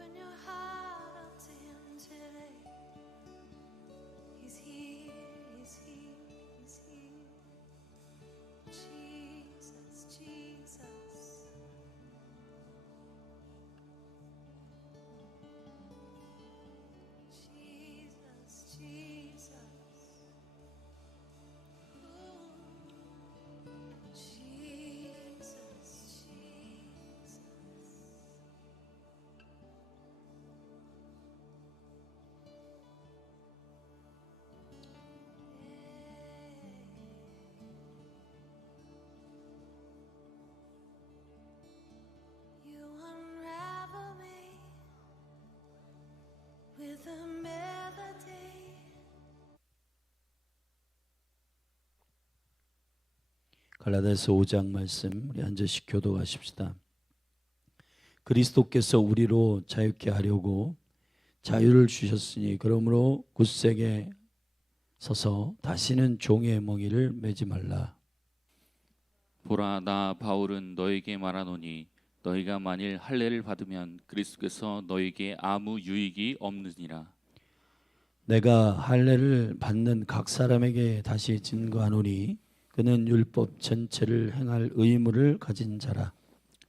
Open your heart up to Him today. He's here, He's here, He's here. Jesus, Jesus. Jesus, Jesus. Ooh. Jesus, Jesus. You unravel me with a melody. 갈라디아서 5장 말씀 우리 앉으시 교독하십시다. 그리스도께서 우리로 자유케 하려고 자유를 주셨으니 그러므로 굳세게 서서 다시는 종의 멍에를 매지 말라. 보라, 나 바울은 너에게 말하노니 너희가 만일 할례를 받으면 그리스도께서 너에게 아무 유익이 없느니라. 내가 할례를 받는 각 사람에게 다시 증거하노니 그는 율법 전체를 행할 의무를 가진 자라.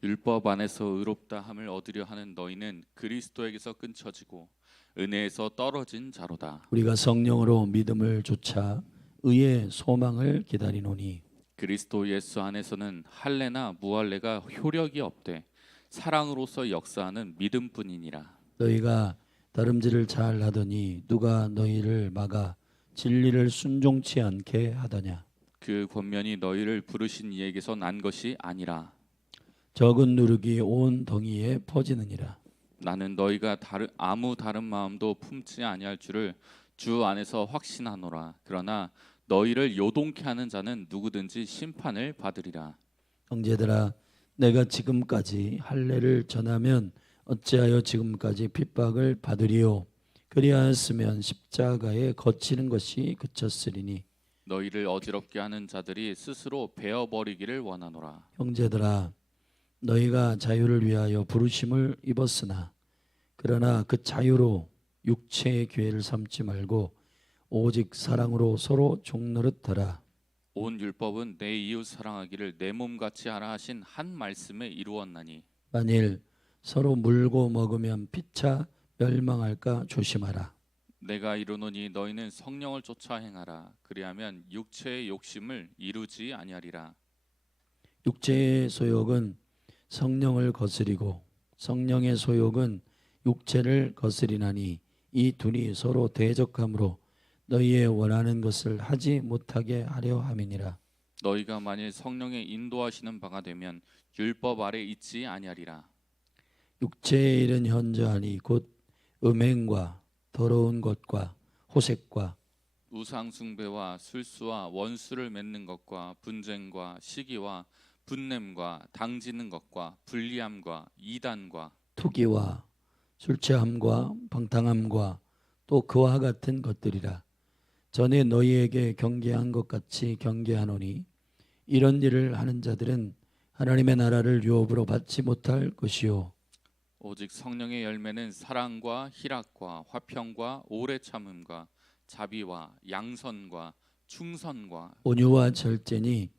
율법 안에서 의롭다 함을 얻으려 하는 너희는 그리스도에게서 끊쳐지고 은혜에서 떨어진 자로다. 우리가 성령으로 믿음을 좇아 의의 소망을 기다리노니 그리스도 예수 안에서는 할례나 무할례가 효력이 없되 사랑으로서 역사하는 믿음뿐이니라. 너희가 다름질을 잘 하더니 누가 너희를 막아 진리를 순종치 않게 하더냐. 그 권면이 너희를 부르신 이에게서 난 것이 아니라 적은 누룩이 온 덩이에 퍼지느니라. 나는 너희가 아무 다른 마음도 품지 아니할 줄을 주 안에서 확신하노라. 그러나 너희를 요동케 하는 자는 누구든지 심판을 받으리라. 형제들아, 내가 지금까지 할례를 전하면 어찌하여 지금까지 핍박을 받으리요. 그리하였으면 십자가에 거치는 것이 그쳤으리니. 너희를 어지럽게 하는 자들이 스스로 베어버리기를 원하노라. 형제들아, 너희가 자유를 위하여 부르심을 입었으나 그러나 그 자유로 육체의 기회를 삼지 말고 오직 사랑으로 서로 종노릇하라. 온 율법은 내 이웃 사랑하기를 내 몸같이 하라 하신 한 말씀에 이루었나니 만일 서로 물고 먹으면 피차 멸망할까 조심하라. 내가 이르노니 너희는 성령을 쫓아 행하라. 그리하면 육체의 욕심을 이루지 아니하리라. 육체의 소욕은 성령을 거스리고 성령의 소욕은 육체를 거스리나니 이 둘이 서로 대적함으로 너희의 원하는 것을 하지 못하게 하려 함이니라. 너희가 만일 성령의 인도하시는 바가 되면 율법 아래 있지 아니하리라. 육체의 일은 현저하니 곧 음행과 더러운 것과 호색과 우상 숭배와 술수와 원수를 맺는 것과 분쟁과 시기와 분냄과 당지는 것과 불리함과 이단과 투기와 술취함과 방탕함과 또 그와 같은 것들이라. 전에 너희에게 경계한 것 같이 경계하노니 이런 일을 하는 자들은 하나님의 나라를 유업으로 받지 못할 것이요. 오직 성령의 열매는 사랑과 희락과 화평과 오래 참음과 자비와 양선과 충선과 온유와 절제니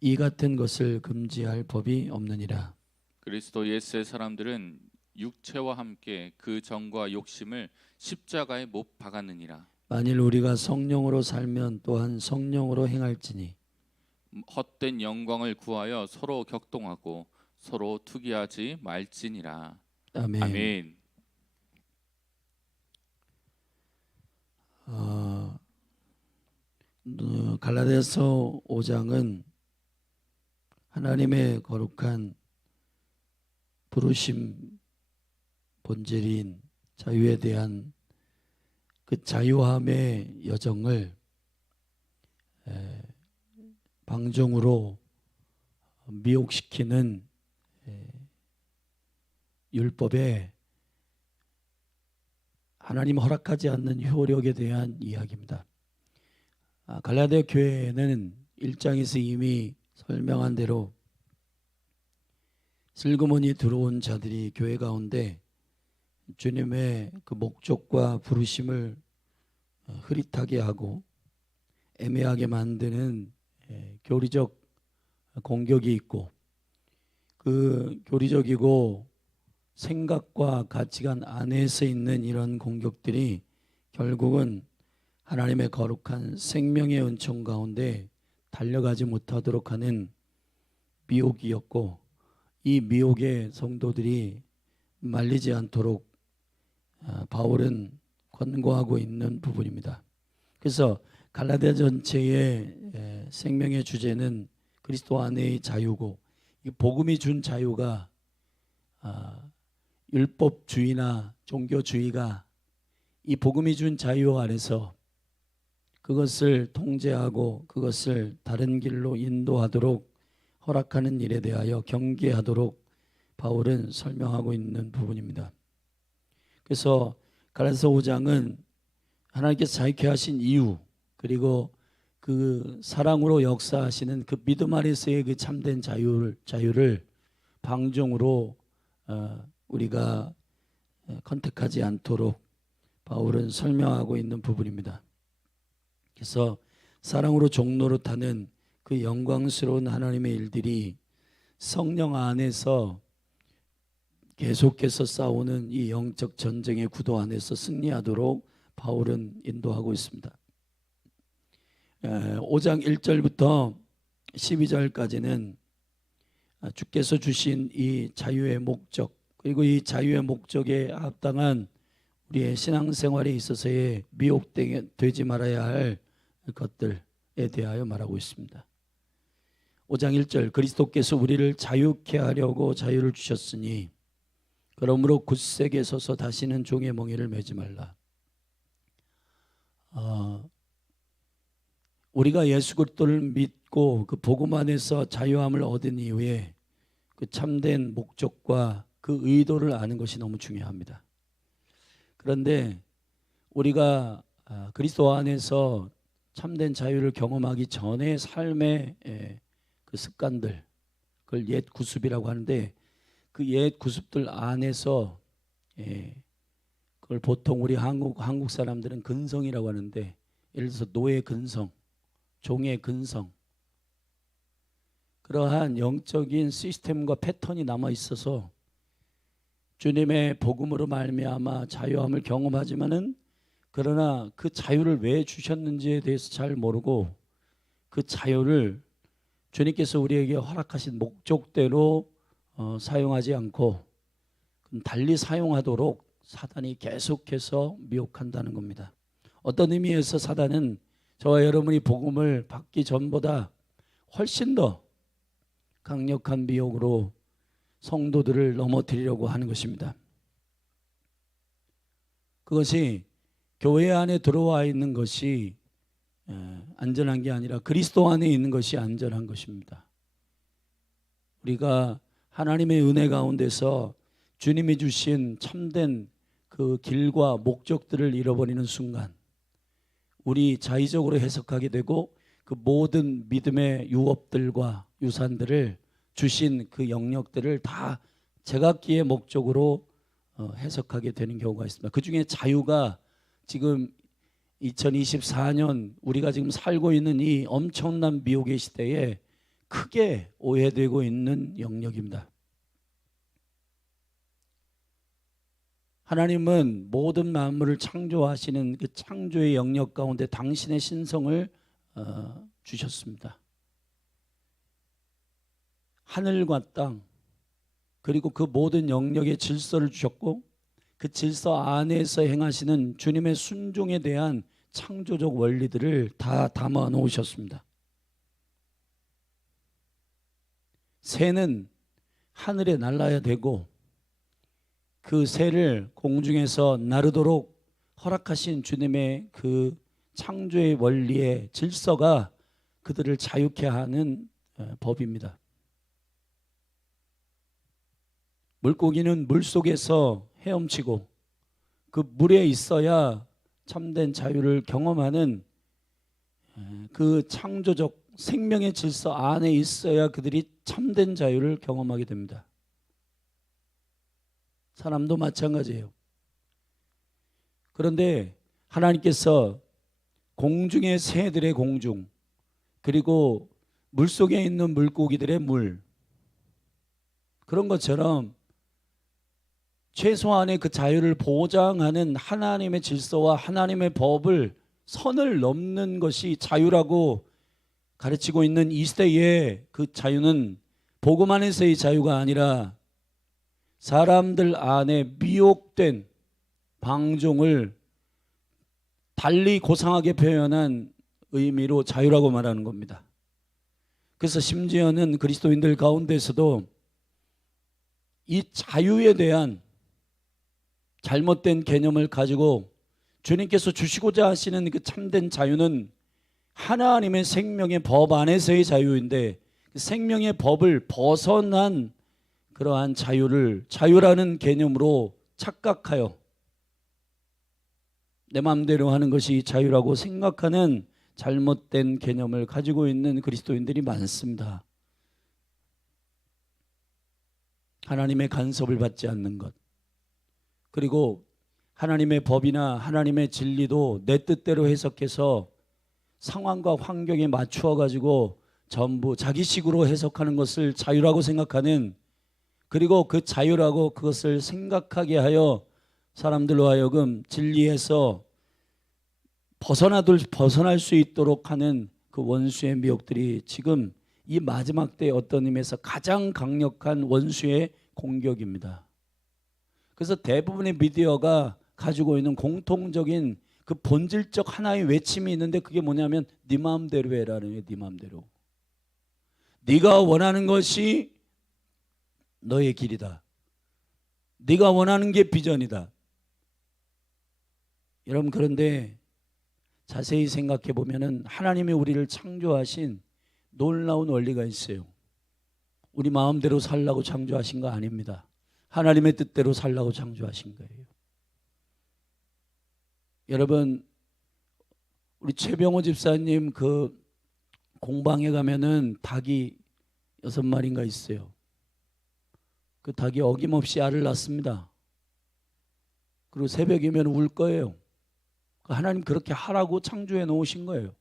이 같은 것을 금지할 법이 없느니라. 그리스도 예수의 사람들은 육체와 함께 그 정과 욕심을 십자가에 못 박았느니라. 만일 우리가 성령으로 살면 또한 성령으로 행할지니 헛된 영광을 구하여 서로 격동하고 서로 투기하지 말지니라. 아멘. 아멘. 갈라디아서 5장은 하나님의 거룩한 부르심 본질인 자유에 대한 그 자유함의 여정을 방종으로 미혹시키는 율법에 하나님 허락하지 않는 효력에 대한 이야기입니다. 갈라디아 교회에는 1장에서 이미 설명한 대로 슬그머니 들어온 자들이 교회 가운데 주님의 그 목적과 부르심을 흐릿하게 하고 애매하게 만드는 교리적 공격이 있고, 그 교리적이고 생각과 가치관 안에서 있는 이런 공격들이 결국은 하나님의 거룩한 생명의 은총 가운데 달려가지 못하도록 하는 미혹이었고, 이 미혹에 성도들이 말리지 않도록 바울은 권고하고 있는 부분입니다. 그래서 갈라디아 전체의 생명의 주제는 그리스도 안의 자유고, 이 복음이 준 자유가 율법주의나 종교주의가 이 복음이 준 자유 안에서 그것을 통제하고 그것을 다른 길로 인도하도록 허락하는 일에 대하여 경계하도록 바울은 설명하고 있는 부분입니다. 그래서 갈라디아서 5장은 하나님께서 자유케 하신 이유, 그리고 그 사랑으로 역사하시는 그 믿음 안에서의 그 참된 자유를 방종으로 우리가 컨택하지 않도록 바울은 설명하고 있는 부분입니다. 그래서 사랑으로 종노릇하는 그 영광스러운 하나님의 일들이 성령 안에서 계속해서 싸우는 이 영적 전쟁의 구도 안에서 승리하도록 바울은 인도하고 있습니다. 5장 1절부터 12절까지는 주께서 주신 이 자유의 목적, 그리고 이 자유의 목적에 합당한 우리의 신앙생활에 있어서의 미혹되지 말아야 할 것들에 대하여 말하고 있습니다. 5장 1절, 그리스도께서 우리를 자유케 하려고 자유를 주셨으니 그러므로 굳세게 서서 다시는 종의 멍에를 매지 말라. 우리가 예수 그리스도를 믿고 그 복음 안에서 자유함을 얻은 이후에 그 참된 목적과 그 의도를 아는 것이 너무 중요합니다. 그런데 우리가 그리스도 안에서 참된 자유를 경험하기 전의 삶의 그 습관들, 그걸 옛 구습이라고 하는데, 그 옛 구습들 안에서 그걸 보통 우리 한국 사람들은 근성이라고 하는데, 예를 들어서 노예 근성, 종의 근성, 그러한 영적인 시스템과 패턴이 남아 있어서 주님의 복음으로 말미암아 자유함을 경험하지만은, 그러나 그 자유를 왜 주셨는지에 대해서 잘 모르고 그 자유를 주님께서 우리에게 허락하신 목적대로 사용하지 않고 달리 사용하도록 사단이 계속해서 미혹한다는 겁니다. 어떤 의미에서 사단은 저와 여러분이 복음을 받기 전보다 훨씬 더 강력한 미혹으로 성도들을 넘어뜨리려고 하는 것입니다. 그것이 교회 안에 들어와 있는 것이 안전한 게 아니라 그리스도 안에 있는 것이 안전한 것입니다. 우리가 하나님의 은혜 가운데서 주님이 주신 참된 그 길과 목적들을 잃어버리는 순간 우리 자의적으로 해석하게 되고, 그 모든 믿음의 유업들과 유산들을 주신 그 영역들을 다 제각기의 목적으로 해석하게 되는 경우가 있습니다. 그 중에 자유가 지금 2024년 우리가 지금 살고 있는 이 엄청난 미혹의 시대에 크게 오해되고 있는 영역입니다. 하나님은 모든 만물을 창조하시는 그 창조의 영역 가운데 당신의 신성을 주셨습니다. 하늘과 땅, 그리고 그 모든 영역의 질서를 주셨고, 그 질서 안에서 행하시는 주님의 순종에 대한 창조적 원리들을 다 담아 놓으셨습니다. 새는 하늘에 날아야 되고, 그 새를 공중에서 나르도록 허락하신 주님의 그 창조의 원리의 질서가 그들을 자유케 하는 법입니다. 물고기는 물속에서 헤엄치고 그 물에 있어야 참된 자유를 경험하는 그 창조적 생명의 질서 안에 있어야 그들이 참된 자유를 경험하게 됩니다. 사람도 마찬가지예요. 그런데 하나님께서 공중의 새들의 공중, 그리고 물속에 있는 물고기들의 물, 그런 것처럼 최소한의 그 자유를 보장하는 하나님의 질서와 하나님의 법을 선을 넘는 것이 자유라고 가르치고 있는 이 시대의 그 자유는 복음 안에서의 자유가 아니라 사람들 안에 미혹된 방종을 달리 고상하게 표현한 의미로 자유라고 말하는 겁니다. 그래서 심지어는 그리스도인들 가운데서도 이 자유에 대한 잘못된 개념을 가지고 주님께서 주시고자 하시는 그 참된 자유는 하나님의 생명의 법 안에서의 자유인데 그 생명의 법을 벗어난 그러한 자유를 자유라는 개념으로 착각하여 내 마음대로 하는 것이 자유라고 생각하는 잘못된 개념을 가지고 있는 그리스도인들이 많습니다. 하나님의 간섭을 받지 않는 것, 그리고 하나님의 법이나 하나님의 진리도 내 뜻대로 해석해서 상황과 환경에 맞추어 가지고 전부 자기식으로 해석하는 것을 자유라고 생각하는, 그리고 그 자유라고 그것을 생각하게 하여 사람들로 하여금 진리에서 벗어날 수 있도록 하는 그 원수의 미혹들이 지금 이 마지막 때 어떤 의미에서 가장 강력한 원수의 공격입니다. 그래서 대부분의 미디어가 가지고 있는 공통적인 그 본질적 하나의 외침이 있는데 그게 뭐냐면 네 마음대로 해라는 거예요. 네 마음대로. 네가 원하는 것이 너의 길이다. 네가 원하는 게 비전이다. 여러분, 그런데 자세히 생각해 보면은 하나님이 우리를 창조하신 놀라운 원리가 있어요. 우리 마음대로 살라고 창조하신 거 아닙니다. 하나님의 뜻대로 살라고 창조하신 거예요. 여러분, 우리 최병호 집사님 그 공방에 가면은 닭이 6마리인가 있어요. 그 닭이 어김없이 알을 낳습니다. 그리고 새벽이면 울 거예요. 하나님 그렇게 하라고 창조해 놓으신 거예요.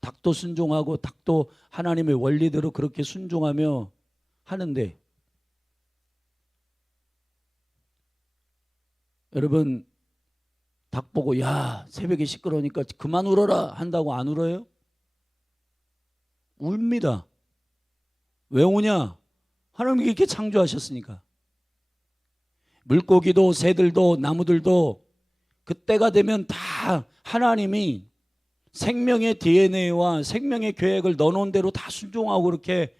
닭도 순종하고 닭도 하나님의 원리대로 그렇게 순종하며 하는데, 여러분, 닭 보고 야 새벽에 시끄러우니까 그만 울어라 한다고 안 울어요? 웁니다. 왜 우냐? 하나님이 이렇게 창조하셨으니까. 물고기도 새들도 나무들도 그때가 되면 다 하나님이 생명의 DNA와 생명의 계획을 넣어놓은 대로 다 순종하고 그렇게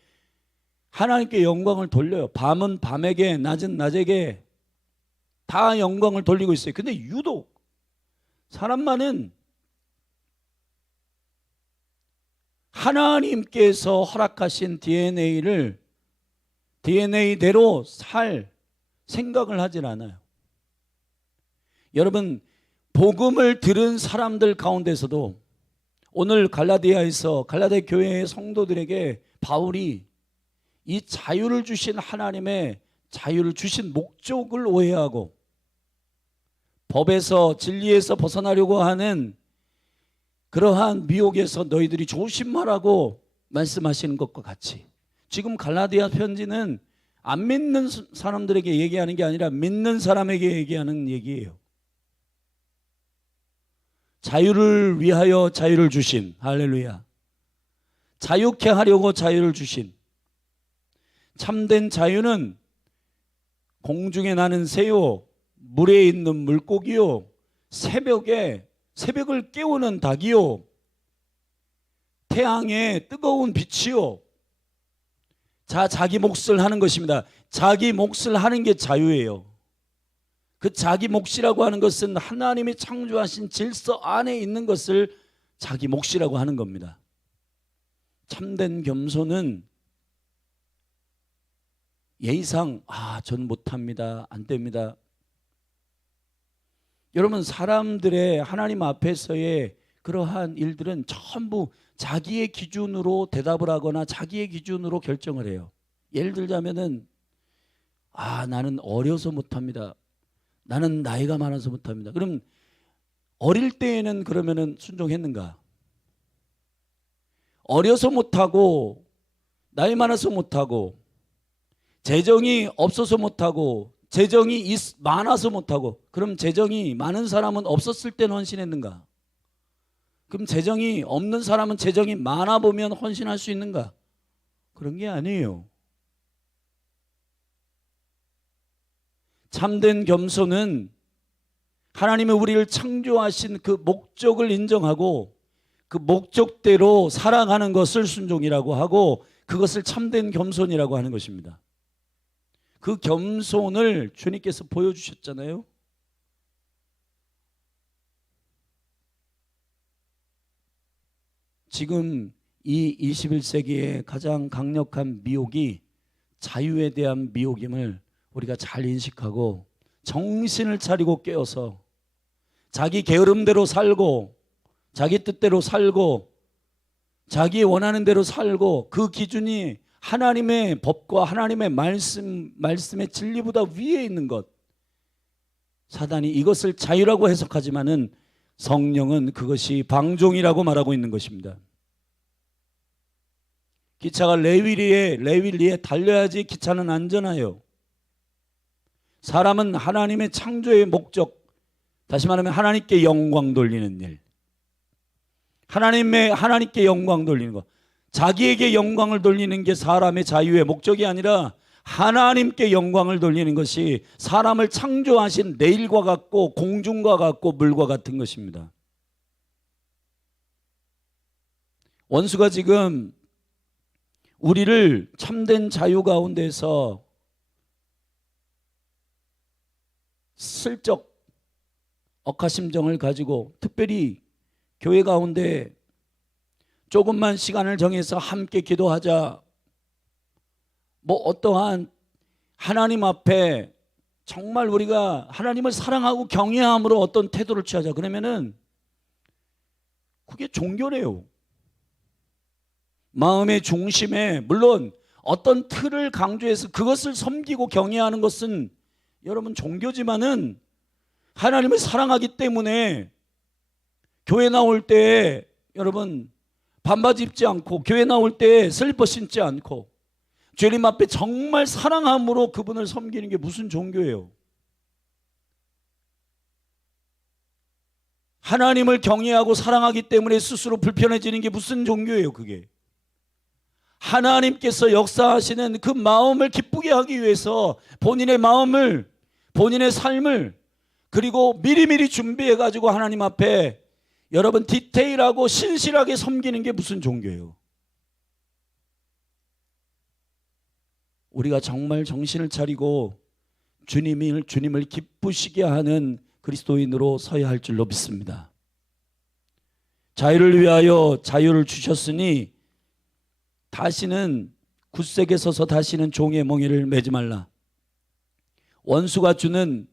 하나님께 영광을 돌려요. 밤은 밤에게, 낮은 낮에게 다 영광을 돌리고 있어요. 근데 유독 사람만은 하나님께서 허락하신 DNA대로 살 생각을 하질 않아요. 여러분, 복음을 들은 사람들 가운데서도 오늘 갈라디아에서 갈라디아 교회의 성도들에게 바울이 이 자유를 주신 하나님의 자유를 주신 목적을 오해하고 법에서 진리에서 벗어나려고 하는 그러한 미혹에서 너희들이 조심하라고 말씀하시는 것과 같이 지금 갈라디아 편지는 안 믿는 사람들에게 얘기하는 게 아니라 믿는 사람에게 얘기하는 얘기예요. 자유를 위하여 자유를 주신, 할렐루야. 자유케 하려고 자유를 주신 참된 자유는 공중에 나는 새요, 물에 있는 물고기요, 새벽을 깨우는 닭이요, 태양의 뜨거운 빛이요. 자기 몫을 하는 것입니다. 자기 몫을 하는 게 자유예요. 그 자기 몫이라고 하는 것은 하나님이 창조하신 질서 안에 있는 것을 자기 몫이라고 하는 겁니다. 참된 겸손은 예의상 전 못합니다, 안 됩니다. 여러분, 사람들의 하나님 앞에서의 그러한 일들은 전부 자기의 기준으로 대답을 하거나 자기의 기준으로 결정을 해요. 예를 들자면은 나는 어려서 못합니다. 나는 나이가 많아서 못합니다. 그럼 어릴 때에는 그러면은 순종했는가? 어려서 못하고, 나이 많아서 못하고, 재정이 없어서 못하고, 재정이 많아서 못하고, 그럼 재정이 많은 사람은 없었을 때는 헌신했는가? 그럼 재정이 없는 사람은 재정이 많아 보면 헌신할 수 있는가? 그런 게 아니에요. 참된 겸손은 하나님의 우리를 창조하신 그 목적을 인정하고 그 목적대로 살아가는 것을 순종이라고 하고, 그것을 참된 겸손이라고 하는 것입니다. 그 겸손을 주님께서 보여주셨잖아요. 지금 이 21세기의 가장 강력한 미혹이 자유에 대한 미혹임을 우리가 잘 인식하고 정신을 차리고 깨어서 자기 게으름대로 살고 자기 뜻대로 살고 자기 원하는 대로 살고, 그 기준이 하나님의 법과 하나님의 말씀의 진리보다 위에 있는 것, 사단이 이것을 자유라고 해석하지만은 성령은 그것이 방종이라고 말하고 있는 것입니다. 기차가 레윌리에 달려야지 기차는 안전해요. 사람은 하나님의 창조의 목적, 다시 말하면 하나님께 영광 돌리는 일, 하나님께 영광 돌리는 것, 자기에게 영광을 돌리는 게 사람의 자유의 목적이 아니라 하나님께 영광을 돌리는 것이 사람을 창조하신 내일과 같고 공중과 같고 물과 같은 것입니다. 원수가 지금 우리를 참된 자유 가운데서 슬쩍 억하심정을 가지고, 특별히 교회 가운데 조금만 시간을 정해서 함께 기도하자, 뭐 어떠한 하나님 앞에 정말 우리가 하나님을 사랑하고 경외함으로 어떤 태도를 취하자, 그러면은 그게 종교래요. 마음의 중심에 물론 어떤 틀을 강조해서 그것을 섬기고 경외하는 것은 여러분 종교지만은, 하나님을 사랑하기 때문에 교회 나올 때 여러분 반바지 입지 않고, 교회 나올 때 슬리퍼 신지 않고, 주님 앞에 정말 사랑함으로 그분을 섬기는 게 무슨 종교예요? 하나님을 경외하고 사랑하기 때문에 스스로 불편해지는 게 무슨 종교예요? 그게 하나님께서 역사하시는 그 마음을 기쁘게 하기 위해서 본인의 마음을, 본인의 삶을 그리고 미리미리 준비해 가지고 하나님 앞에 여러분 디테일하고 신실하게 섬기는 게 무슨 종교예요? 우리가 정말 정신을 차리고 주님을 기쁘시게 하는 그리스도인으로 서야 할 줄로 믿습니다. 자유를 위하여 자유를 주셨으니 다시는 굳세게 서서 다시는 종의 멍에를 매지 말라. 원수가 주는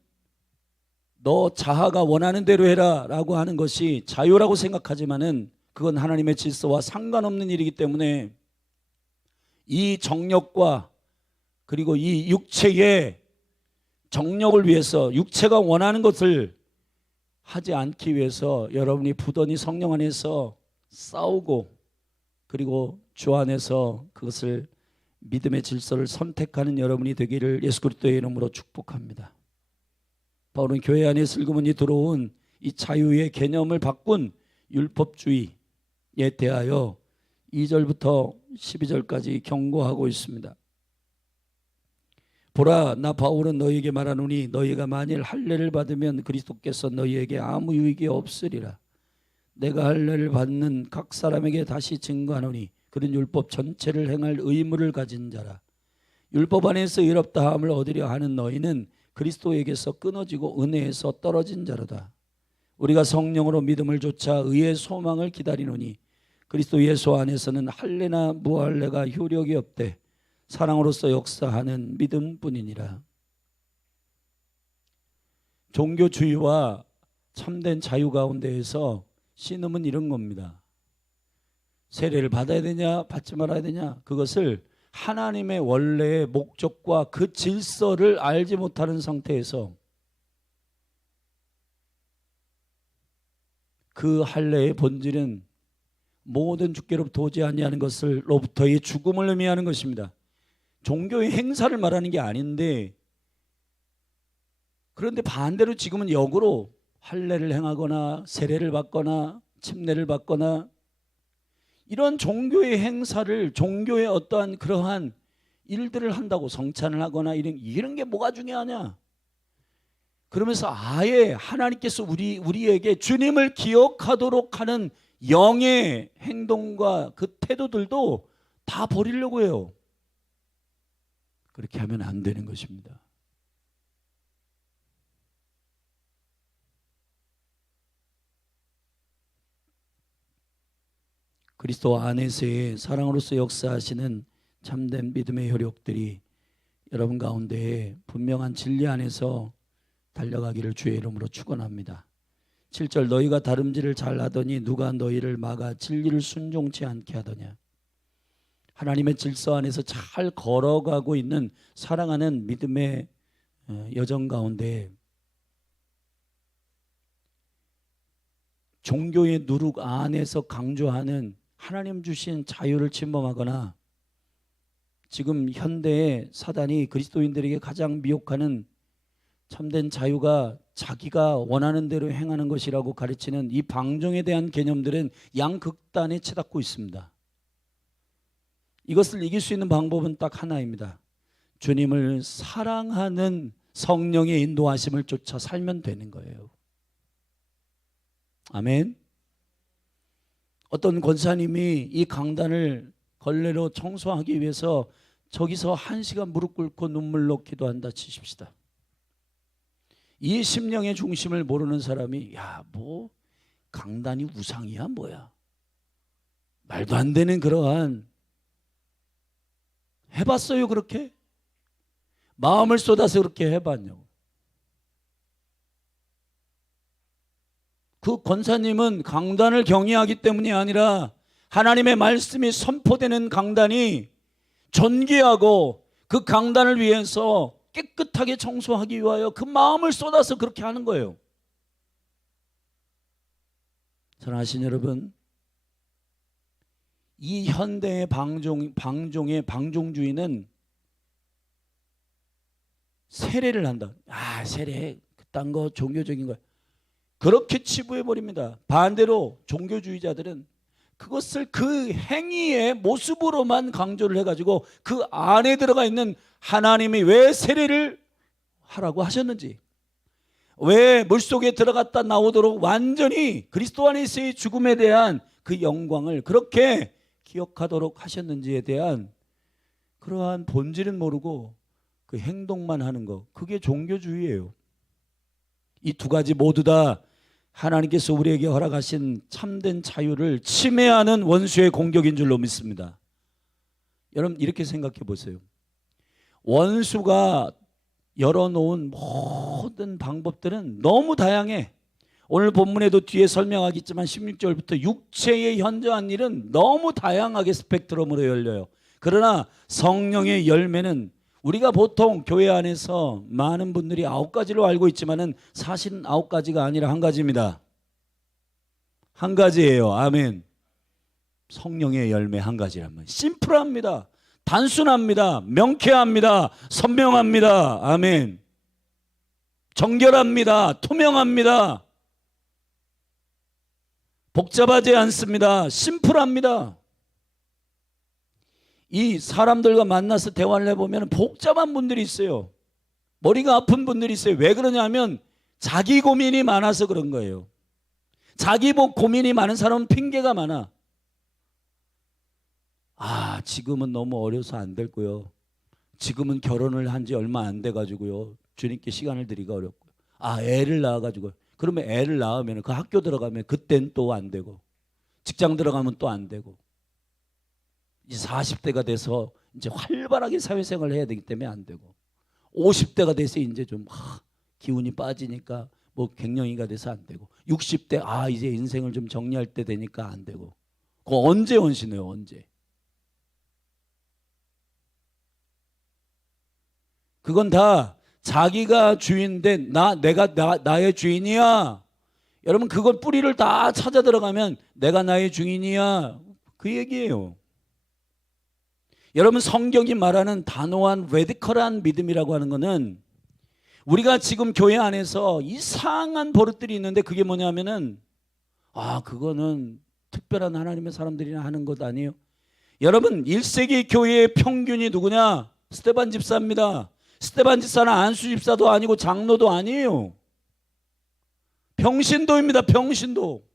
너 자아가 원하는 대로 해라 라고 하는 것이 자유라고 생각하지만은 그건 하나님의 질서와 상관없는 일이기 때문에 이 정력과 그리고 이 육체의 정력을 위해서, 육체가 원하는 것을 하지 않기 위해서 여러분이 부단히 성령 안에서 싸우고, 그리고 주 안에서 그것을 믿음의 질서를 선택하는 여러분이 되기를 예수 그리스도의 이름으로 축복합니다. 바울은 교회 안에 슬그머니 들어온 이 자유의 개념을 바꾼 율법주의에 대하여 2절부터 12절까지 경고하고 있습니다. 보라, 나 바울은 너희에게 말하노니 너희가 만일 할례를 받으면 그리스도께서 너희에게 아무 유익이 없으리라. 내가 할례를 받는 각 사람에게 다시 증거하노니 그런 율법 전체를 행할 의무를 가진 자라. 율법 안에서 의롭다 함을 얻으려 하는 너희는 그리스도에게서 끊어지고 은혜에서 떨어진 자로다. 우리가 성령으로 믿음을 좇아 의의 소망을 기다리노니 그리스도 예수 안에서는 할례나 무할례가 효력이 없되 사랑으로서 역사하는 믿음뿐이니라. 종교주의와 참된 자유 가운데에서 신음은 이런 겁니다. 세례를 받아야 되냐 받지 말아야 되냐, 그것을 하나님의 원래의 목적과 그 질서를 알지 못하는 상태에서 그 할례의 본질은 모든 주께로부터 오지 아니하는 것을로부터의 죽음을 의미하는 것입니다. 종교의 행사를 말하는 게 아닌데, 그런데 반대로 지금은 역으로 할례를 행하거나 세례를 받거나 침례를 받거나 이런 종교의 행사를, 종교의 어떠한 그러한 일들을 한다고, 성찬을 하거나 이런 게 뭐가 중요하냐? 그러면서 아예 하나님께서 우리에게 주님을 기억하도록 하는 영의 행동과 그 태도들도 다 버리려고 해요. 그렇게 하면 안 되는 것입니다. 그리스도 안에서의 사랑으로서 역사하시는 참된 믿음의 효력들이 여러분 가운데에 분명한 진리 안에서 달려가기를 주의 이름으로 축원합니다. 7절, 너희가 다름질을 잘하더니 누가 너희를 막아 진리를 순종치 않게 하더냐. 하나님의 질서 안에서 잘 걸어가고 있는 사랑하는 믿음의 여정 가운데 종교의 누룩 안에서 강조하는 하나님 주신 자유를 침범하거나, 지금 현대의 사단이 그리스도인들에게 가장 미혹하는 참된 자유가 자기가 원하는 대로 행하는 것이라고 가르치는 이 방종에 대한 개념들은 양극단에 치닫고 있습니다. 이것을 이길 수 있는 방법은 딱 하나입니다. 주님을 사랑하는 성령의 인도하심을 쫓아 살면 되는 거예요. 아멘. 어떤 권사님이 이 강단을 걸레로 청소하기 위해서 저기서 1시간 무릎 꿇고 눈물로 기도한다 치십시다. 이 심령의 중심을 모르는 사람이 뭐 강단이 우상이야 뭐야, 말도 안 되는 그러한, 해봤어요? 그렇게 마음을 쏟아서 그렇게 해봤냐고. 그 권사님은 강단을 경외하기 때문이 아니라 하나님의 말씀이 선포되는 강단이 존귀하고 그 강단을 위해서 깨끗하게 청소하기 위하여 그 마음을 쏟아서 그렇게 하는 거예요. 사랑하신 여러분, 이 현대의 방종주의는 세례를 한다. 세례 그딴 거 종교적인 거 그렇게 치부해 버립니다. 반대로 종교주의자들은 그것을 그 행위의 모습으로만 강조를 해가지고 그 안에 들어가 있는 하나님이 왜 세례를 하라고 하셨는지, 왜 물속에 들어갔다 나오도록 완전히 그리스도 안에서의 죽음에 대한 그 영광을 그렇게 기억하도록 하셨는지에 대한 그러한 본질은 모르고 그 행동만 하는 거, 그게 종교주의예요. 이 두 가지 모두 다 하나님께서 우리에게 허락하신 참된 자유를 침해하는 원수의 공격인 줄로 믿습니다. 여러분 이렇게 생각해 보세요. 원수가 열어놓은 모든 방법들은 너무 다양해. 오늘 본문에도 뒤에 설명하겠지만 16절부터 육체의 현저한 일은 너무 다양하게 스펙트럼으로 열려요. 그러나 성령의 열매는 우리가 보통 교회 안에서 많은 분들이 9가지로 알고 있지만은 사실은 9가지가 아니라 한 가지입니다. 한 가지예요. 아멘. 성령의 열매 한 가지라면 심플합니다. 단순합니다. 명쾌합니다. 선명합니다. 아멘. 정결합니다. 투명합니다. 복잡하지 않습니다. 심플합니다. 이 사람들과 만나서 대화를 해보면 복잡한 분들이 있어요. 머리가 아픈 분들이 있어요. 왜 그러냐면 자기 고민이 많아서 그런 거예요. 자기 고민이 많은 사람은 핑계가 많아. 지금은 너무 어려서 안 됐고요. 지금은 결혼을 한 지 얼마 안 돼가지고요. 주님께 시간을 드리기가 어렵고요. 애를 낳아가지고, 그러면 애를 낳으면 그 학교 들어가면 그땐 또 안 되고, 직장 들어가면 또 안 되고, 이제 40대가 돼서 이제 활발하게 사회생활을 해야 되기 때문에 안 되고, 50대가 돼서 이제 좀 기운이 빠지니까 뭐 갱년기가 돼서 안 되고, 60대 이제 인생을 좀 정리할 때 되니까 안 되고, 그거 언제 헌신해요? 언제? 그건 다 자기가 주인된 나의 주인이야. 여러분 그걸 뿌리를 다 찾아 들어가면 내가 나의 주인이야, 그 얘기예요. 여러분 성경이 말하는 단호한 레디컬한 믿음이라고 하는 것은 우리가 지금 교회 안에서 이상한 버릇들이 있는데 그게 뭐냐면은 그거는 특별한 하나님의 사람들이나 하는 것 아니에요. 여러분 1세기 교회의 평균이 누구냐? 스데반 집사입니다. 스데반 집사는 안수 집사도 아니고 장로도 아니에요. 평신도입니다. 평신도.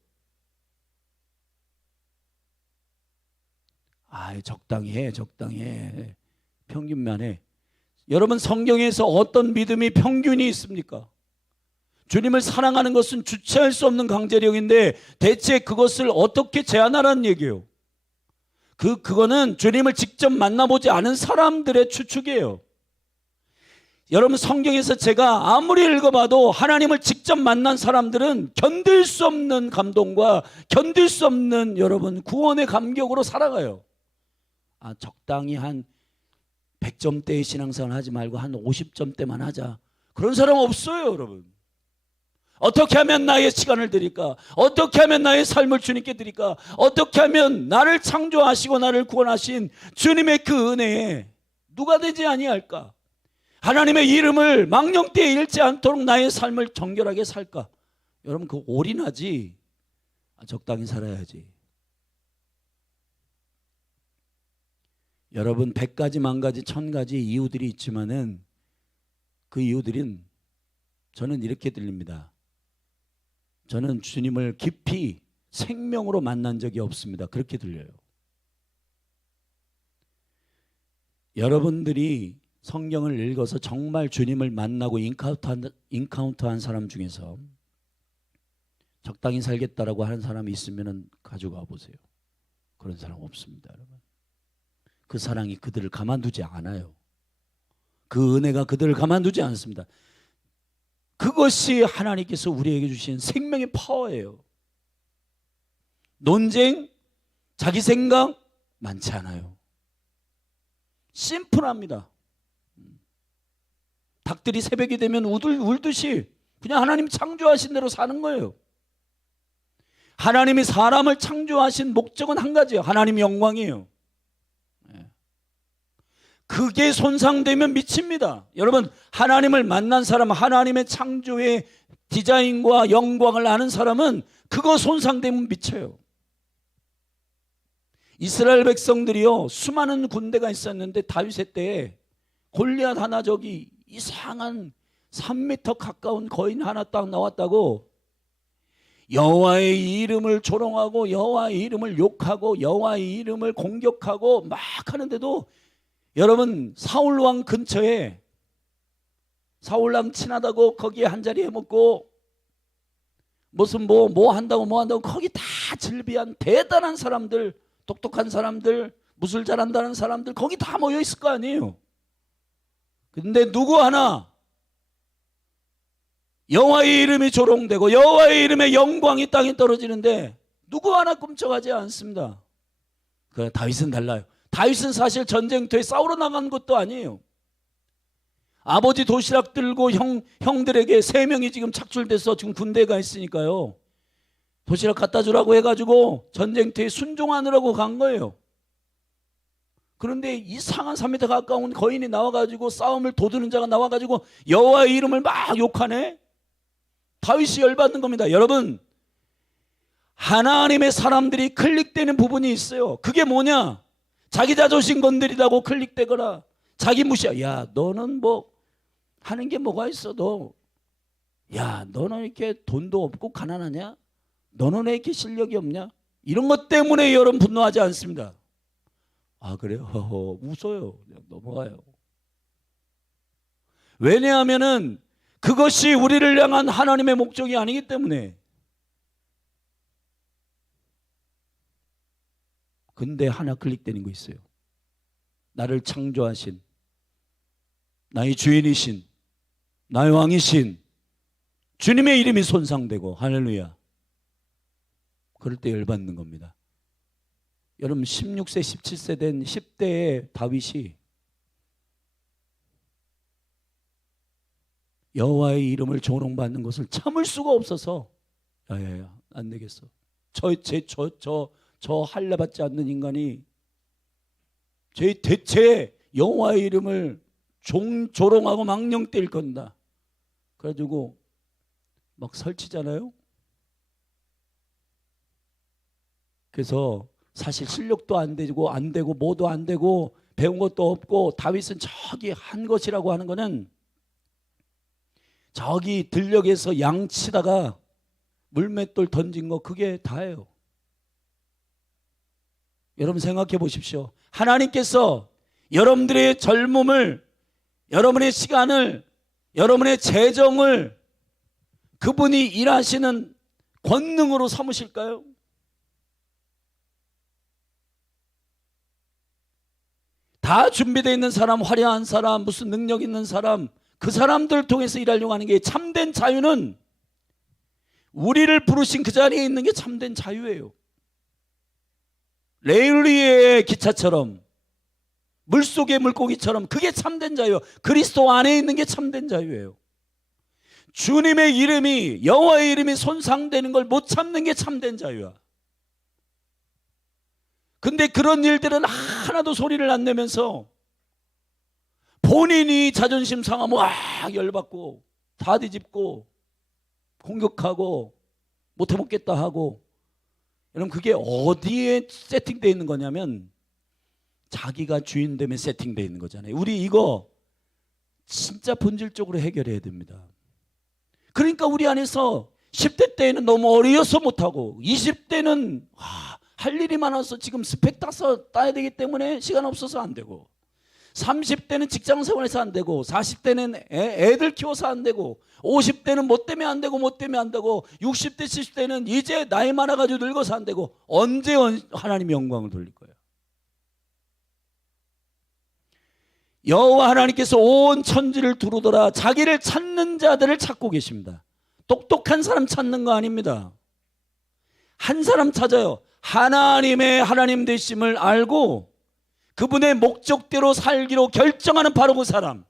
적당히 해. 평균만 해. 여러분 성경에서 어떤 믿음이 평균이 있습니까? 주님을 사랑하는 것은 주체할 수 없는 강제력인데 대체 그것을 어떻게 제한하라는 얘기예요? 그거는 주님을 직접 만나보지 않은 사람들의 추측이에요. 여러분 성경에서 제가 아무리 읽어봐도 하나님을 직접 만난 사람들은 견딜 수 없는 감동과 견딜 수 없는 여러분 구원의 감격으로 살아가요. 적당히 한 100점대의 신앙생활 하지 말고 한 50점대만 하자. 그런 사람 없어요, 여러분. 어떻게 하면 나의 시간을 드릴까? 어떻게 하면 나의 삶을 주님께 드릴까? 어떻게 하면 나를 창조하시고 나를 구원하신 주님의 그 은혜에 누가 되지 아니할까? 하나님의 이름을 망령되이 잃지 않도록 나의 삶을 정결하게 살까? 여러분 그거 올인하지. 적당히 살아야지. 여러분 100가지, 10,000가지, 1000가지 이유들이 있지만은 그 이유들은 저는 이렇게 들립니다. 저는 주님을 깊이 생명으로 만난 적이 없습니다. 그렇게 들려요. 여러분들이 성경을 읽어서 정말 주님을 만나고 인카운터한 사람 중에서 적당히 살겠다라고 하는 사람이 있으면 가져가 보세요. 그런 사람 없습니다, 여러분. 그 사랑이 그들을 가만두지 않아요. 그 은혜가 그들을 가만두지 않습니다. 그것이 하나님께서 우리에게 주신 생명의 파워예요. 논쟁, 자기 생각 많지 않아요. 심플합니다. 닭들이 새벽이 되면 울듯이 그냥 하나님 창조하신 대로 사는 거예요. 하나님이 사람을 창조하신 목적은 한 가지예요. 하나님의 영광이에요. 그게 손상되면 미칩니다. 여러분 하나님을 만난 사람, 하나님의 창조의 디자인과 영광을 아는 사람은 그거 손상되면 미쳐요. 이스라엘 백성들이요 수많은 군대가 있었는데 다윗의 때에 골리앗 하나 저기 이상한 3m 가까운 거인 하나 딱 나왔다고 여호와의 이름을 조롱하고 여호와의 이름을 욕하고 여호와의 이름을 공격하고 막 하는데도 여러분 사울왕 근처에 사울왕 친하다고 거기에 한자리 해먹고 무슨 뭐 한다고 거기 다 즐비한 대단한 사람들, 똑똑한 사람들, 무술 잘한다는 사람들 거기 다 모여 있을 거 아니에요. 근데 누구 하나 여호와의 이름이 조롱되고 여호와의 이름의 영광이 땅에 떨어지는데 누구 하나 꿈쩍하지 않습니다. 다윗은 달라요. 다윗은 사실 전쟁터에 싸우러 나간 것도 아니에요. 아버지 도시락 들고 형들에게 3명이 지금 착출돼서 지금 군대가 있으니까요. 도시락 갖다 주라고 해가지고 전쟁터에 순종하느라고 간 거예요. 그런데 이상한 3m 가까운 거인이 나와가지고 싸움을 도두는 자가 나와가지고 여호와의 이름을 막 욕하네. 다윗이 열받는 겁니다. 여러분 하나님의 사람들이 클릭되는 부분이 있어요. 그게 뭐냐? 자기 자존심 건드리다고 클릭되거나 자기 무시야. 야 너는 뭐 하는 게 뭐가 있어? 너는 이렇게 돈도 없고 가난하냐? 너는 왜 이렇게 실력이 없냐? 이런 것 때문에 여러분 분노하지 않습니다. 그래요? 웃어요. 그냥 넘어가요. 왜냐하면은 그것이 우리를 향한 하나님의 목적이 아니기 때문에. 근데 하나 클릭되는 거 있어요. 나를 창조하신 나의 주인이신 나의 왕이신 주님의 이름이 손상되고 할렐루야. 그럴 때 열받는 겁니다. 여러분 16세 17세 된 10대의 다윗이 여호와의 이름을 조롱받는 것을 참을 수가 없어서 야야야, 안 되겠어. 저 할례받지 않는 인간이 대체 여호와의 이름을 조롱하고 망령 때릴 건다. 그래가지고 막 설치잖아요. 그래서 사실 실력도 안 되고 뭐도 안 되고 배운 것도 없고, 다윗은 저기 한 것이라고 하는 거는 저기 들녘에서 양 치다가 물맷돌 던진 거, 그게 다예요. 여러분 생각해 보십시오. 하나님께서 여러분들의 젊음을, 여러분의 시간을, 여러분의 재정을 그분이 일하시는 권능으로 삼으실까요? 다 준비되어 있는 사람, 화려한 사람, 무슨 능력 있는 사람, 그 사람들 통해서 일하려고 하는 게, 참된 자유는 우리를 부르신 그 자리에 있는 게 참된 자유예요. 레일리의 기차처럼, 물속의 물고기처럼, 그게 참된 자유예요. 그리스도 안에 있는 게 참된 자유예요. 주님의 이름이, 여호와의 이름이 손상되는 걸 못 참는 게 참된 자유야. 근데 그런 일들은 하나도 소리를 안 내면서 본인이 자존심 상하면 막 열받고 다 뒤집고 공격하고 못해 먹겠다 하고. 여러분, 그게 어디에 세팅되어 있는 거냐면 자기가 주인 되면 세팅되어 있는 거잖아요. 우리 이거 진짜 본질적으로 해결해야 됩니다. 그러니까 우리 안에서 10대 때에는 너무 어려서 못하고, 20대는 할 일이 많아서 지금 스펙 따야 되기 때문에 시간 없어서 안 되고, 30대는 직장 생활에서 안 되고, 40대는 애들 키워서 안 되고, 50대는 뭐 때문에 안 되고 60대 70대는 이제 나이 많아가지고 늙어서 안 되고, 언제 하나님의 영광을 돌릴 거예요? 여호와 하나님께서 온 천지를 두루돌아 자기를 찾는 자들을 찾고 계십니다. 똑똑한 사람 찾는 거 아닙니다. 한 사람 찾아요. 하나님의 하나님 되심을 알고 그분의 목적대로 살기로 결정하는 바로 그 사람.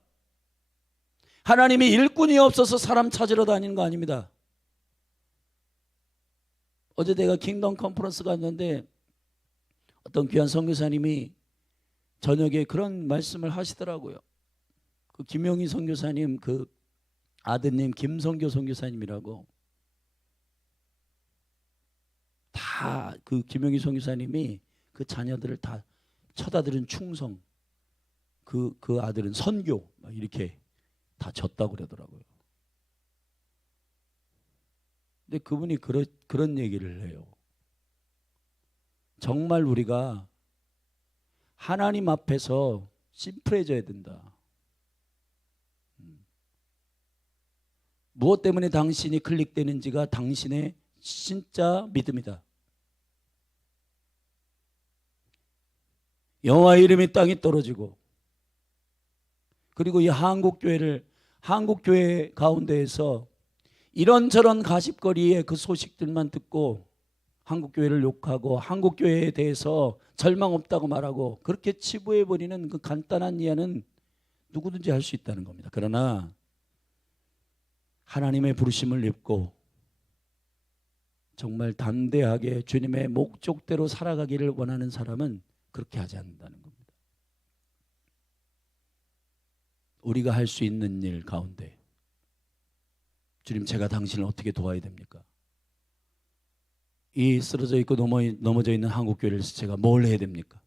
하나님이 일꾼이 없어서 사람 찾으러 다니는 거 아닙니다. 어제 내가 킹덤 컨퍼런스 갔는데 어떤 귀한 선교사님이 저녁에 그런 말씀을 하시더라고요. 그 김용희 선교사님 그 아드님 김선교 선교사님이라고, 다 그 김용희 선교사님이 그 자녀들을 다 처다들은 충성, 그 아들은 선교, 막 이렇게 다 졌다고 그러더라고요. 근데 그분이 그런 얘기를 해요. 정말 우리가 하나님 앞에서 심플해져야 된다. 무엇 때문에 당신이 클릭되는지가 당신의 진짜 믿음이다. 여호와의 이름이 땅에 떨어지고, 그리고 이 한국교회 가운데에서 이런저런 가십거리의 그 소식들만 듣고 한국교회를 욕하고 한국교회에 대해서 절망 없다고 말하고 그렇게 치부해버리는 그 간단한 이해는 누구든지 할 수 있다는 겁니다. 그러나 하나님의 부르심을 입고 정말 담대하게 주님의 목적대로 살아가기를 원하는 사람은 그렇게 하지 않는다는 겁니다. 우리가 할 수 있는 일 가운데, 주님, 제가 당신을 어떻게 도와야 됩니까? 이 쓰러져 있고 넘어져 있는 한국교회에서 제가 뭘 해야 됩니까?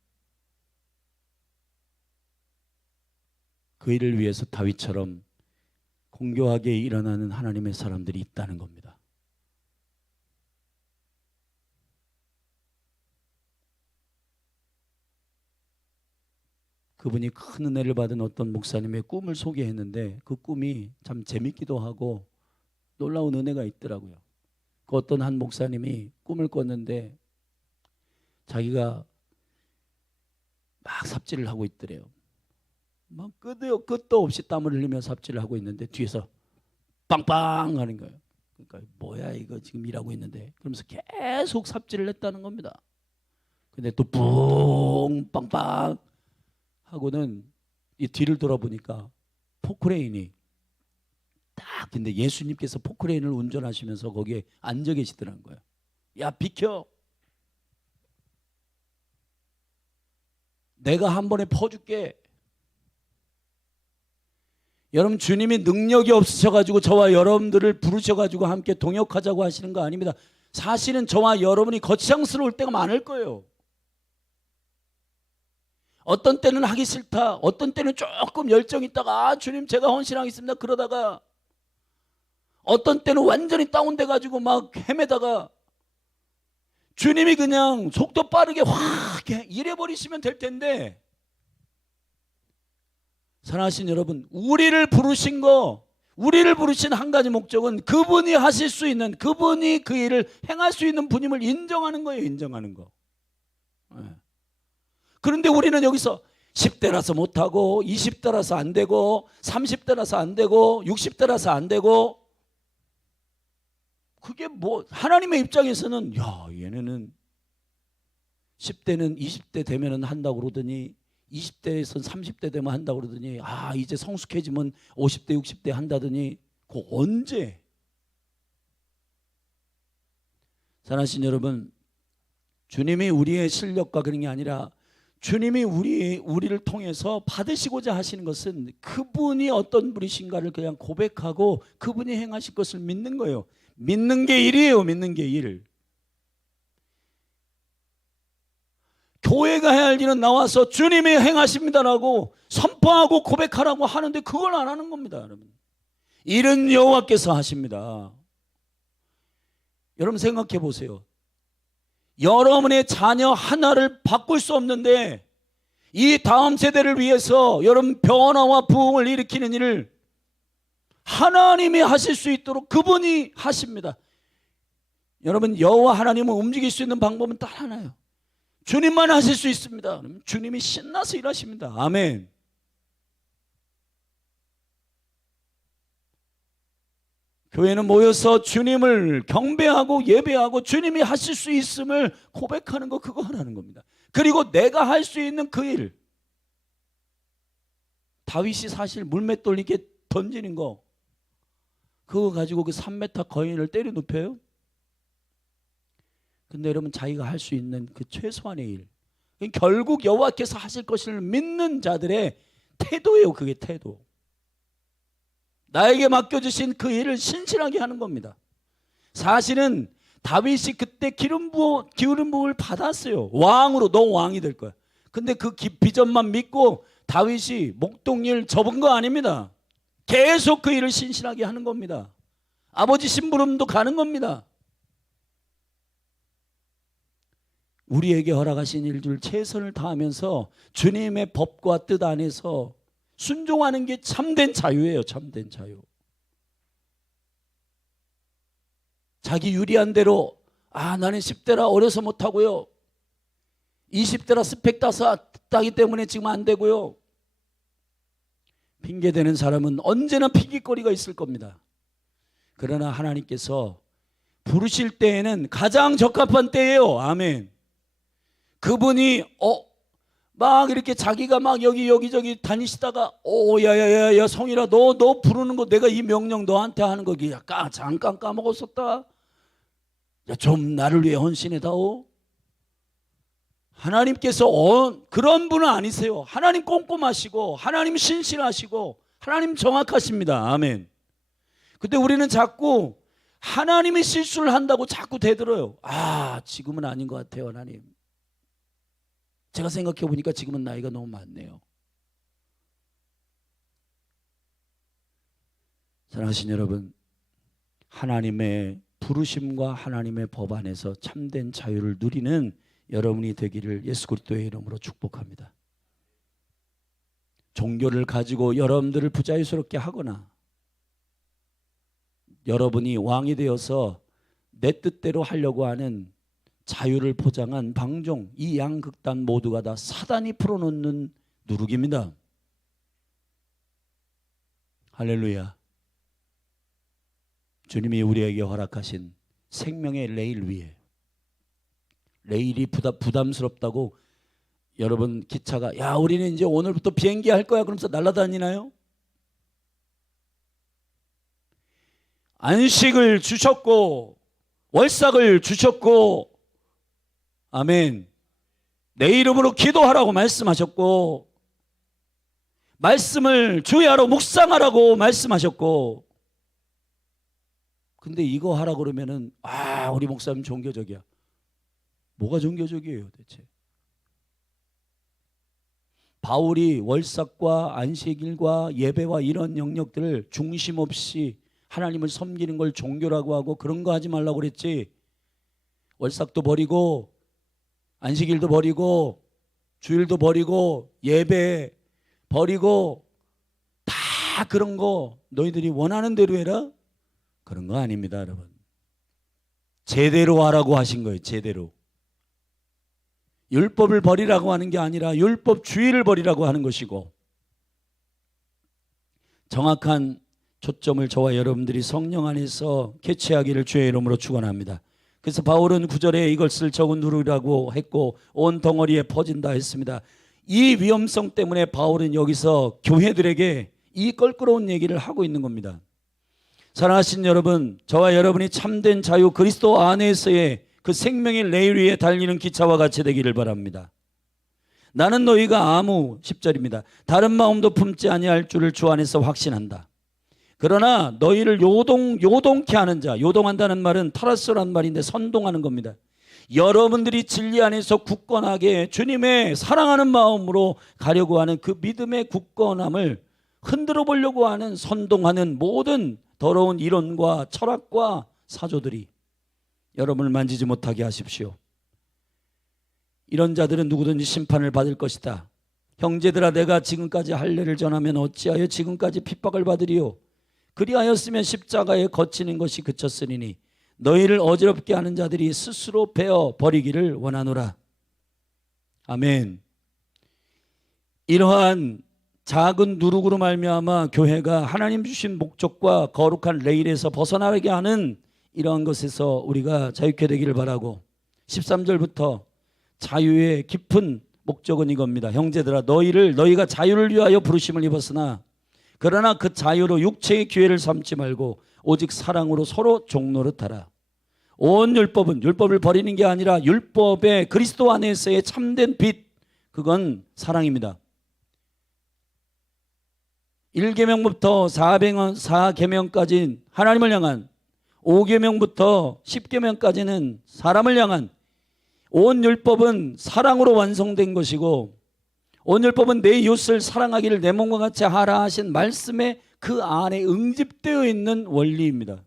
그 일을 위해서 다윗처럼 공교하게 일어나는 하나님의 사람들이 있다는 겁니다. 그분이 큰 은혜를 받은 어떤 목사님의 꿈을 소개했는데 그 꿈이 참 재밌기도 하고 놀라운 은혜가 있더라고요. 그 어떤 한 목사님이 꿈을 꿨는데 자기가 막 삽질을 하고 있더래요. 막 끝도 없이 땀을 흘리며 삽질을 하고 있는데 뒤에서 빵빵 하는 거예요. 그러니까 뭐야 이거 지금 일하고 있는데, 그러면서 계속 삽질을 했다는 겁니다. 근데 또 뿡 빵빵 하고는 이 뒤를 돌아보니까 포크레인이 딱 근데 예수님께서 포크레인을 운전하시면서 거기에 앉아 계시더라는 거예요. 야, 비켜. 내가 한 번에 퍼줄게. 여러분, 주님이 능력이 없으셔가지고 저와 여러분들을 부르셔가지고 함께 동역하자고 하시는 거 아닙니다. 사실은 저와 여러분이 거창스러울 때가 많을 거예요. 어떤 때는 하기 싫다, 어떤 때는 조금 열정이 있다가 아, 주님 제가 헌신하겠습니다 그러다가, 어떤 때는 완전히 다운돼가지고 막 헤매다가 주님이 그냥 속도 빠르게 확 이래버리시면 될 텐데, 사랑하신 여러분, 우리를 부르신 한 가지 목적은 그분이 하실 수 있는, 그분이 그 일을 행할 수 있는 분임을 인정하는 거예요. 인정하는 거. 그런데 우리는 여기서 10대라서 못하고 20대라서 안 되고 30대라서 안 되고 60대라서 안 되고, 그게 뭐 하나님의 입장에서는 야, 얘네는 10대는 20대 되면 한다고 그러더니 20대에서 30대 되면 한다고 그러더니 아, 이제 성숙해지면 50대 60대 한다더니 그 언제? 사랑하신 여러분, 주님이 우리의 실력과 그런 게 아니라 주님이 우리를 통해서 받으시고자 하시는 것은 그분이 어떤 분이신가를 그냥 고백하고 그분이 행하실 것을 믿는 거예요. 믿는 게 일이에요. 믿는 게 일. 교회가 해야 할 일은 나와서 주님이 행하십니다라고 선포하고 고백하라고 하는데 그걸 안 하는 겁니다. 여러분, 일은 여호와께서 하십니다. 여러분 생각해 보세요. 여러분의 자녀 하나를 바꿀 수 없는데 이 다음 세대를 위해서 여러분 변화와 부흥을 일으키는 일을 하나님이 하실 수 있도록 그분이 하십니다. 여러분, 여호와 하나님을 움직일 수 있는 방법은 딱 하나예요. 주님만 하실 수 있습니다. 주님이 신나서 일하십니다. 아멘. 교회는 모여서 주님을 경배하고 예배하고 주님이 하실 수 있음을 고백하는 거, 그거 하라는 겁니다. 그리고 내가 할 수 있는 그 일, 다윗이 사실 물맷돌 이렇게 던지는 거, 그거 가지고 그 3m 거인을 때려 눕혀요. 근데 여러분, 자기가 할 수 있는 그 최소한의 일, 결국 여호와께서 하실 것을 믿는 자들의 태도예요. 그게 태도. 나에게 맡겨주신 그 일을 신실하게 하는 겁니다. 사실은 다윗이 그때 기름 부음을 받았어요. 왕으로, 너 왕이 될 거야. 근데 그 비전만 믿고 다윗이 목동일 접은 거 아닙니다. 계속 그 일을 신실하게 하는 겁니다. 아버지 심부름도 가는 겁니다. 우리에게 허락하신 일들 최선을 다하면서 주님의 법과 뜻 안에서 순종하는 게 참된 자유예요. 참된 자유. 자기 유리한 대로 아, 나는 10대라 어려서 못하고요, 20대라 스펙 따기 때문에 지금 안 되고요, 핑계대는 사람은 언제나 핑계거리가 있을 겁니다. 그러나 하나님께서 부르실 때에는 가장 적합한 때예요. 아멘. 그분이 막 이렇게 자기가 막 여기저기 다니시다가 야야야야 성일아, 너 부르는 거 내가 이 명령 너한테 하는 거 잠깐 까먹었었다. 야, 좀 나를 위해 헌신해다오. 하나님께서 그런 분은 아니세요. 하나님 꼼꼼하시고 하나님 신실하시고 하나님 정확하십니다. 아멘. 근데 우리는 자꾸 하나님이 실수를 한다고 자꾸 대들어요. 아, 지금은 아닌 것 같아요. 하나님, 제가 생각해 보니까 지금은 나이가 너무 많네요. 사랑하신 여러분, 하나님의 부르심과 하나님의 법 안에서 참된 자유를 누리는 여러분이 되기를 예수 그리스도의 이름으로 축복합니다. 종교를 가지고 여러분들을 부자유스럽게 하거나 여러분이 왕이 되어서 내 뜻대로 하려고 하는 자유를 포장한 방종, 이 양극단 모두가 다 사단이 풀어놓는 누룩입니다. 할렐루야. 주님이 우리에게 허락하신 생명의 레일 위에, 레일이 부담스럽다고 여러분 기차가 야, 우리는 이제 오늘부터 비행기 할 거야 그러면서 날아다니나요? 안식을 주셨고 월삭을 주셨고, 아멘, 내 이름으로 기도하라고 말씀하셨고, 말씀을 주야로 묵상하라고 말씀하셨고. 근데 이거 하라 그러면은 우리 목사님 종교적이야. 뭐가 종교적이에요 대체? 바울이 월삭과 안식일과 예배와 이런 영역들을 중심 없이 하나님을 섬기는 걸 종교라고 하고 그런 거 하지 말라고 그랬지. 월삭도 버리고 안식일도 버리고 주일도 버리고 예배 버리고 다 그런 거 너희들이 원하는 대로 해라? 그런 거 아닙니다, 여러분. 제대로 하라고 하신 거예요. 제대로. 율법을 버리라고 하는 게 아니라 율법주의를 버리라고 하는 것이고, 정확한 초점을 저와 여러분들이 성령 안에서 캐치하기를 주의 이름으로 축원합니다. 그래서 바울은 9절에 이것을 적은 누르라고 했고 온 덩어리에 퍼진다 했습니다. 이 위험성 때문에 바울은 여기서 교회들에게 이 껄끄러운 얘기를 하고 있는 겁니다. 사랑하신 여러분, 저와 여러분이 참된 자유 그리스도 안에서의 그 생명의 레일 위에 달리는 기차와 같이 되기를 바랍니다. 나는 너희가 10절입니다. 다른 마음도 품지 아니할 줄을 주 안에서 확신한다. 그러나 너희를 요동케 하는 자, 요동한다는 말은 타라스란 말인데 선동하는 겁니다. 여러분들이 진리 안에서 굳건하게 주님의 사랑하는 마음으로 가려고 하는 그 믿음의 굳건함을 흔들어 보려고 하는 선동하는 모든 더러운 이론과 철학과 사조들이 여러분을 만지지 못하게 하십시오. 이런 자들은 누구든지 심판을 받을 것이다. 형제들아, 내가 지금까지 할례를 전하면 어찌하여 지금까지 핍박을 받으리요? 그리하였으면 십자가에 거치는 것이 그쳤으니 너희를 어지럽게 하는 자들이 스스로 베어 버리기를 원하노라. 아멘. 이러한 작은 누룩으로 말미암아 교회가 하나님 주신 목적과 거룩한 레일에서 벗어나게 하는 이러한 것에서 우리가 자유케 되기를 바라고, 13절부터 자유의 깊은 목적은 이겁니다. 형제들아, 너희가 자유를 위하여 부르심을 입었으나 그러나 그 자유로 육체의 기회를 삼지 말고 오직 사랑으로 서로 종노릇하라. 온 율법은 율법을 버리는 게 아니라 율법의 그리스도 안에서의 참된 빛, 그건 사랑입니다. 1계명부터 4계명까지 하나님을 향한, 5계명부터 10계명까지는 사람을 향한, 온 율법은 사랑으로 완성된 것이고, 온 율법은 내 이웃을 사랑하기를 내 몸과 같이 하라 하신 말씀에 그 안에 응집되어 있는 원리입니다.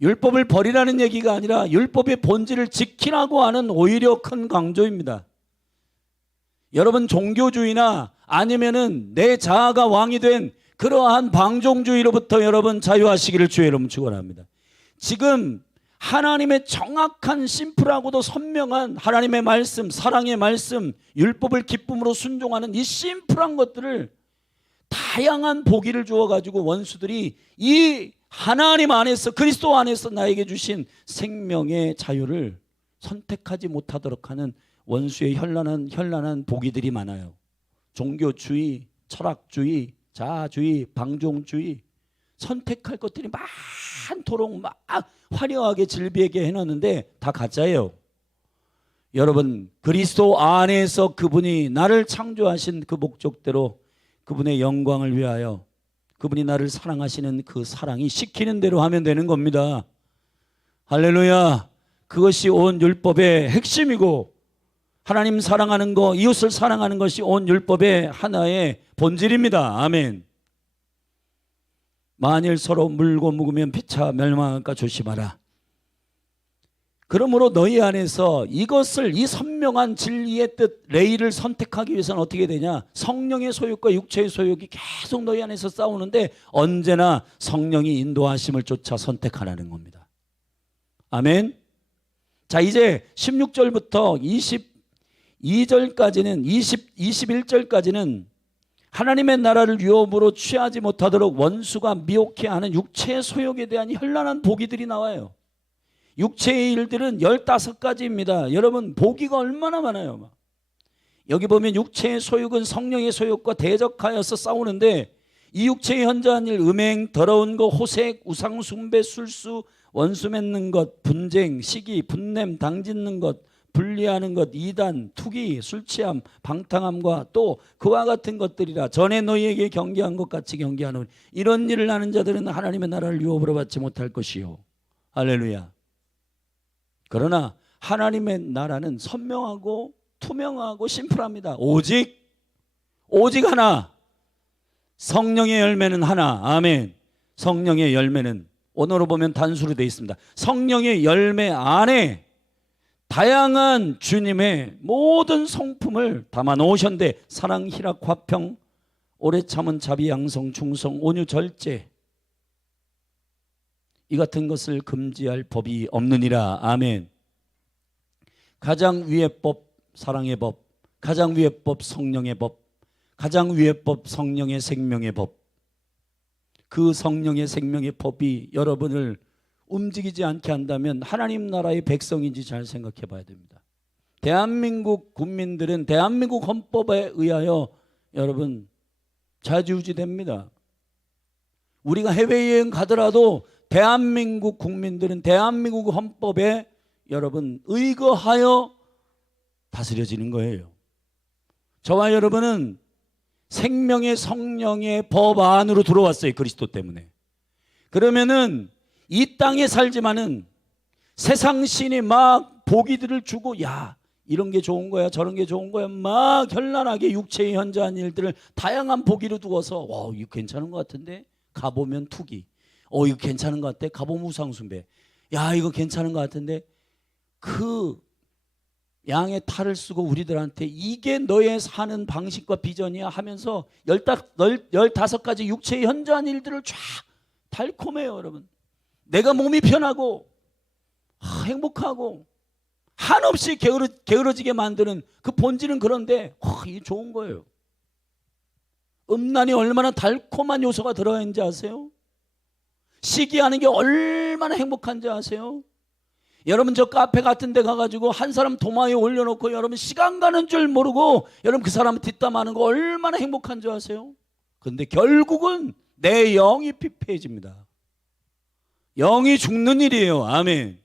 율법을 버리라는 얘기가 아니라 율법의 본질을 지키라고 하는 오히려 큰 강조입니다. 여러분, 종교주의나 아니면은 내 자아가 왕이 된 그러한 방종주의로부터 여러분 자유하시기를 주의 이름으로 축원합니다. 지금 하나님의 정확한 심플하고도 선명한 하나님의 말씀, 사랑의 말씀, 율법을 기쁨으로 순종하는 이 심플한 것들을 다양한 보기를 주어가지고 원수들이 이 하나님 안에서, 그리스도 안에서 나에게 주신 생명의 자유를 선택하지 못하도록 하는 원수의 현란한 보기들이 많아요. 종교주의, 철학주의, 자아주의, 방종주의, 선택할 것들이 많도록 막 화려하게 질비하게 해놓는데 다 가짜예요. 여러분, 그리스도 안에서 그분이 나를 창조하신 그 목적대로 그분의 영광을 위하여 그분이 나를 사랑하시는 그 사랑이 시키는 대로 하면 되는 겁니다. 할렐루야. 그것이 온 율법의 핵심이고, 하나님 사랑하는 거, 이웃을 사랑하는 것이 온 율법의 하나의 본질입니다. 아멘. 만일 서로 물고 묵으면 피차 멸망할까 조심하라. 그러므로 너희 안에서 이것을, 이 선명한 진리의 뜻 레일을 선택하기 위해서는 어떻게 되냐? 성령의 소욕과 육체의 소욕이 계속 너희 안에서 싸우는데 언제나 성령이 인도하심을 쫓아 선택하라는 겁니다. 아멘. 자, 이제 16절부터 22절까지는 21절까지는 하나님의 나라를 유업으로 취하지 못하도록 원수가 미혹해 하는 육체의 소욕에 대한 현란한 보기들이 나와요. 육체의 일들은 15가지입니다. 여러분, 보기가 얼마나 많아요. 여기 보면 육체의 소욕은 성령의 소욕과 대적하여서 싸우는데 이 육체의 현저한 일, 음행, 더러운 것, 호색, 우상 숭배, 술수, 원수 맺는 것, 분쟁, 시기, 분냄, 당짓는 것, 분리하는 것, 이단, 투기, 술취함, 방탕함과 또 그와 같은 것들이라. 전에 너희에게 경계한 것 같이 경계하노니 이런 일을 하는 자들은 하나님의 나라를 유업으로 받지 못할 것이요. 할렐루야. 그러나 하나님의 나라는 선명하고 투명하고 심플합니다. 오직 하나, 성령의 열매는 하나. 아멘. 성령의 열매는 언어로 보면 단수로 되어 있습니다. 성령의 열매 안에 다양한 주님의 모든 성품을 담아 놓으셨는데, 사랑, 희락, 화평, 오래 참은 자비, 양성, 충성, 온유, 절제, 이 같은 것을 금지할 법이 없느니라. 아멘. 가장 위의 법, 사랑의 법. 가장 위의 법, 성령의 법. 가장 위의 법, 성령의 생명의 법. 그 성령의 생명의 법이 여러분을 움직이지 않게 한다면 하나님 나라의 백성인지 잘 생각해 봐야 됩니다. 대한민국 국민들은 대한민국 헌법에 의하여 여러분 좌지우지됩니다. 우리가 해외여행 가더라도 대한민국 국민들은 대한민국 헌법에 여러분 의거하여 다스려지는 거예요. 저와 여러분은 생명의 성령의 법 안으로 들어왔어요. 그리스도 때문에. 그러면은 이 땅에 살지만은 세상 신이 막 보기들을 주고, 야, 이런 게 좋은 거야, 저런 게 좋은 거야, 막 현란하게 육체의 현저한 일들을 다양한 보기로 두어서, 와, 이거 괜찮은 것 같은데 가보면 투기, 이거 괜찮은 것 같아, 가보면 우상숭배, 야, 이거 괜찮은 것 같은데, 그 양의 탈을 쓰고 우리들한테 이게 너의 사는 방식과 비전이야 하면서 15가지 육체의 현저한 일들을 쫙 달콤해요. 여러분, 내가 몸이 편하고 행복하고 한없이 게으러지게 만드는 그 본질은 그런데 이게 좋은 거예요. 음란이 얼마나 달콤한 요소가 들어있는지 아세요? 시기하는 게 얼마나 행복한지 아세요? 여러분, 저 카페 같은 데 가가지고 한 사람 도마에 올려놓고 여러분 시간 가는 줄 모르고 여러분 그 사람 뒷담하는 거 얼마나 행복한 줄 아세요? 그런데 결국은 내 영이 피폐해집니다. 영이 죽는 일이에요. 아멘.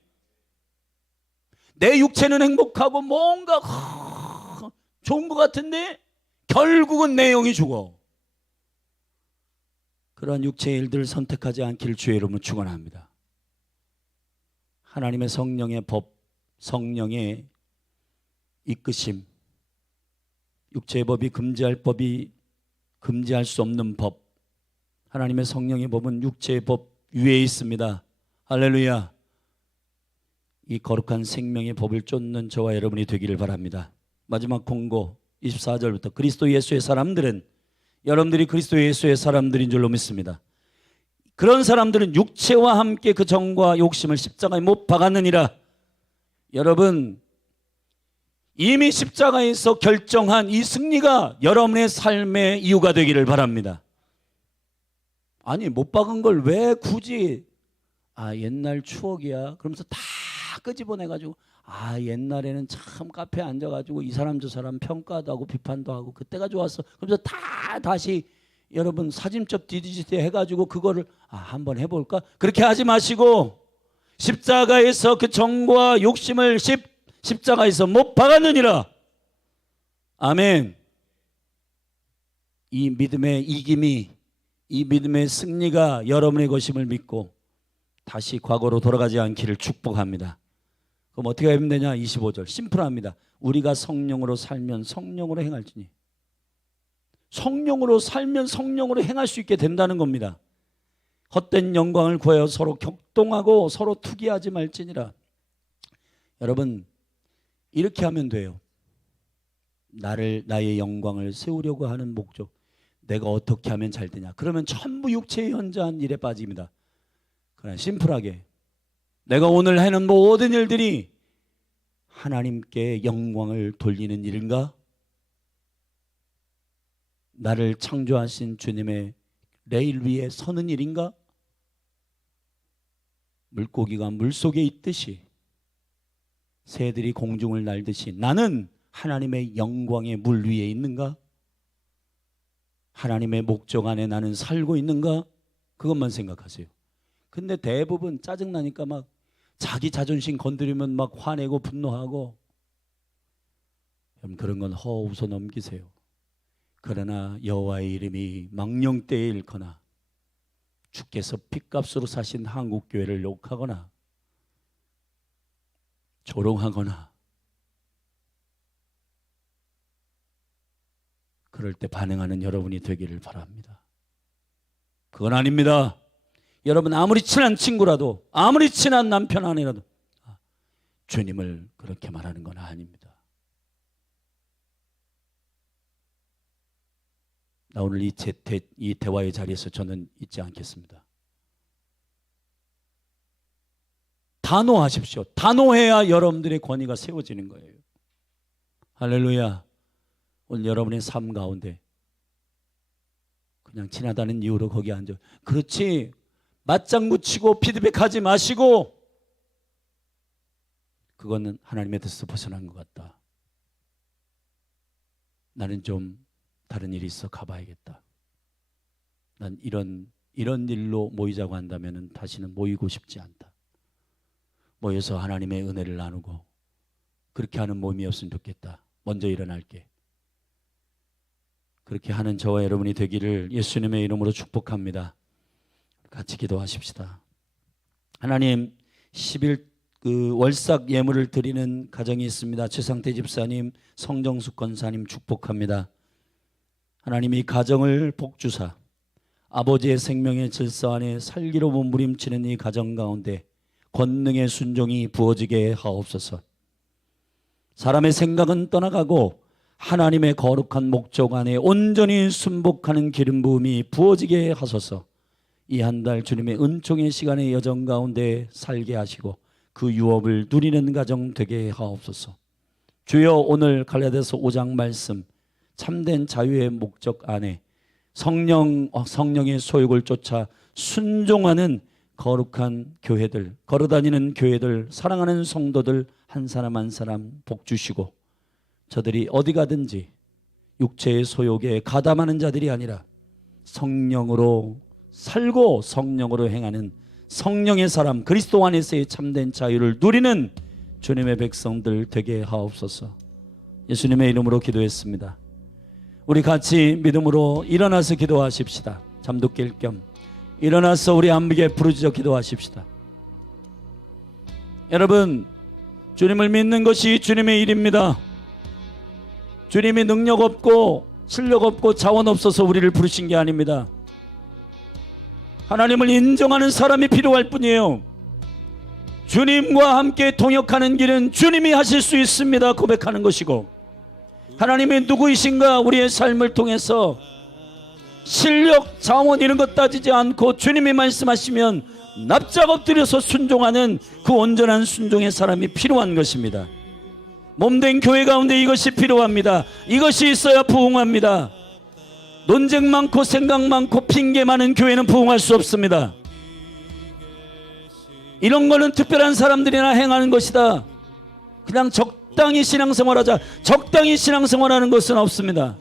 내 육체는 행복하고 뭔가 좋은 것 같은데 결국은 내 영이 죽어. 그러한 육체의 일들을 선택하지 않기를 주의 이름으로 축원합니다. 하나님의 성령의 법, 성령의 이끄심, 육체의 법이 금지할 법이 금지할 수 없는 법, 하나님의 성령의 법은 육체의 법 위에 있습니다. 할렐루야. 이 거룩한 생명의 법을 쫓는 저와 여러분이 되기를 바랍니다. 마지막 공고 24절부터 그리스도 예수의 사람들은 여러분들이 그리스도 예수의 사람들인 줄로 믿습니다. 그런 사람들은 육체와 함께 그 정과 욕심을 십자가에 못 박았느니라. 여러분, 이미 십자가에서 결정한 이 승리가 여러분의 삶의 이유가 되기를 바랍니다. 아니, 못 박은 걸 왜 굳이 옛날 추억이야 그러면서 다 끄집어내가지고 옛날에는 참 카페에 앉아가지고 이 사람 저 사람 평가도 하고 비판도 하고 그때가 좋았어 그러면서 다시 여러분 사진첩 디지털 해가지고 그거를 한번 해볼까? 그렇게 하지 마시고 십자가에서 그 정과 욕심을 십자가에서 못 박았느니라. 아멘. 이 믿음의 이김이, 이 믿음의 승리가 여러분의 것임을 믿고 다시 과거로 돌아가지 않기를 축복합니다. 그럼 어떻게 하면 되냐? 25절 심플합니다. 우리가 성령으로 살면 성령으로 행할지니. 성령으로 살면 성령으로 행할 수 있게 된다는 겁니다. 헛된 영광을 구하여 서로 격동하고 서로 투기하지 말지니라. 여러분, 이렇게 하면 돼요. 나의 영광을 세우려고 하는 목적, 내가 어떻게 하면 잘 되냐, 그러면 전부 육체의 현저한 일에 빠집니다. 그러나 심플하게 내가 오늘 하는 모든 일들이 하나님께 영광을 돌리는 일인가? 나를 창조하신 주님의 레일 위에 서는 일인가? 물고기가 물속에 있듯이, 새들이 공중을 날듯이 나는 하나님의 영광의 물 위에 있는가? 하나님의 목적 안에 나는 살고 있는가? 그것만 생각하세요. 근데 대부분 짜증나니까 막 자기 자존심 건드리면 막 화내고 분노하고, 여러분 그런 건 웃어 넘기세요. 그러나 여호와의 이름이 망령되에 일거나 주께서 핏값으로 사신 한국교회를 욕하거나 조롱하거나 그럴 때 반응하는 여러분이 되기를 바랍니다. 그건 아닙니다. 여러분 아무리 친한 친구라도, 아무리 친한 남편 아내라도 주님을 그렇게 말하는 건 아닙니다. 나 오늘 이 대화의 자리에서 저는 잊지 않겠습니다. 단호하십시오. 단호해야 여러분들의 권위가 세워지는 거예요. 할렐루야. 오늘 여러분의 삶 가운데 그냥 지나다는 이유로 거기 앉아, 그렇지, 맞장구 치고 피드백하지 마시고, 그거는 하나님의 뜻에서 벗어난 것 같다. 나는 좀 다른 일이 있어 가봐야겠다. 난 이런 일로 모이자고 한다면 다시는 모이고 싶지 않다. 모여서 하나님의 은혜를 나누고 그렇게 하는 몸이었으면 좋겠다. 먼저 일어날게. 그렇게 하는 저와 여러분이 되기를 예수님의 이름으로 축복합니다. 같이 기도하십시다. 하나님, 10일 월삭 예물을 드리는 가정이 있습니다. 최상태 집사님, 성정숙 권사님 축복합니다. 하나님, 이 가정을 복주사 아버지의 생명의 질서 안에 살기로 몸부림치는 이 가정 가운데 권능의 순종이 부어지게 하옵소서. 사람의 생각은 떠나가고 하나님의 거룩한 목적 안에 온전히 순복하는 기름 부음이 부어지게 하소서. 이 한 달 주님의 은총의 시간의 여정 가운데 살게 하시고 그 유업을 누리는 가정 되게 하옵소서. 주여, 오늘 갈라디아서 5장 말씀, 참된 자유의 목적 안에 성령의 소욕을 쫓아 순종하는 거룩한 교회들, 걸어다니는 교회들, 사랑하는 성도들 한 사람 한 사람 복 주시고, 저들이 어디 가든지 육체의 소욕에 가담하는 자들이 아니라 성령으로 살고 성령으로 행하는 성령의 사람, 그리스도 안에서의 참된 자유를 누리는 주님의 백성들 되게 하옵소서. 예수님의 이름으로 기도했습니다. 우리 같이 믿음으로 일어나서 기도하십시다. 잠도 깰 겸 일어나서 우리 함께 부르짖어 기도하십시다. 여러분, 주님을 믿는 것이 주님의 일입니다. 주님이 능력 없고 실력 없고 자원 없어서 우리를 부르신 게 아닙니다. 하나님을 인정하는 사람이 필요할 뿐이에요. 주님과 함께 동역하는 길은 주님이 하실 수 있습니다 고백하는 것이고, 하나님이 누구이신가 우리의 삶을 통해서 실력, 자원 이런 것 따지지 않고 주님이 말씀하시면 납작 엎드려서 순종하는 그 온전한 순종의 사람이 필요한 것입니다. 몸된 교회 가운데 이것이 필요합니다. 이것이 있어야 부흥합니다. 논쟁 많고 생각 많고 핑계 많은 교회는 부흥할 수 없습니다. 이런 거는 특별한 사람들이나 행하는 것이다. 그냥 적당히 신앙생활하자. 적당히 신앙생활하는 것은 없습니다.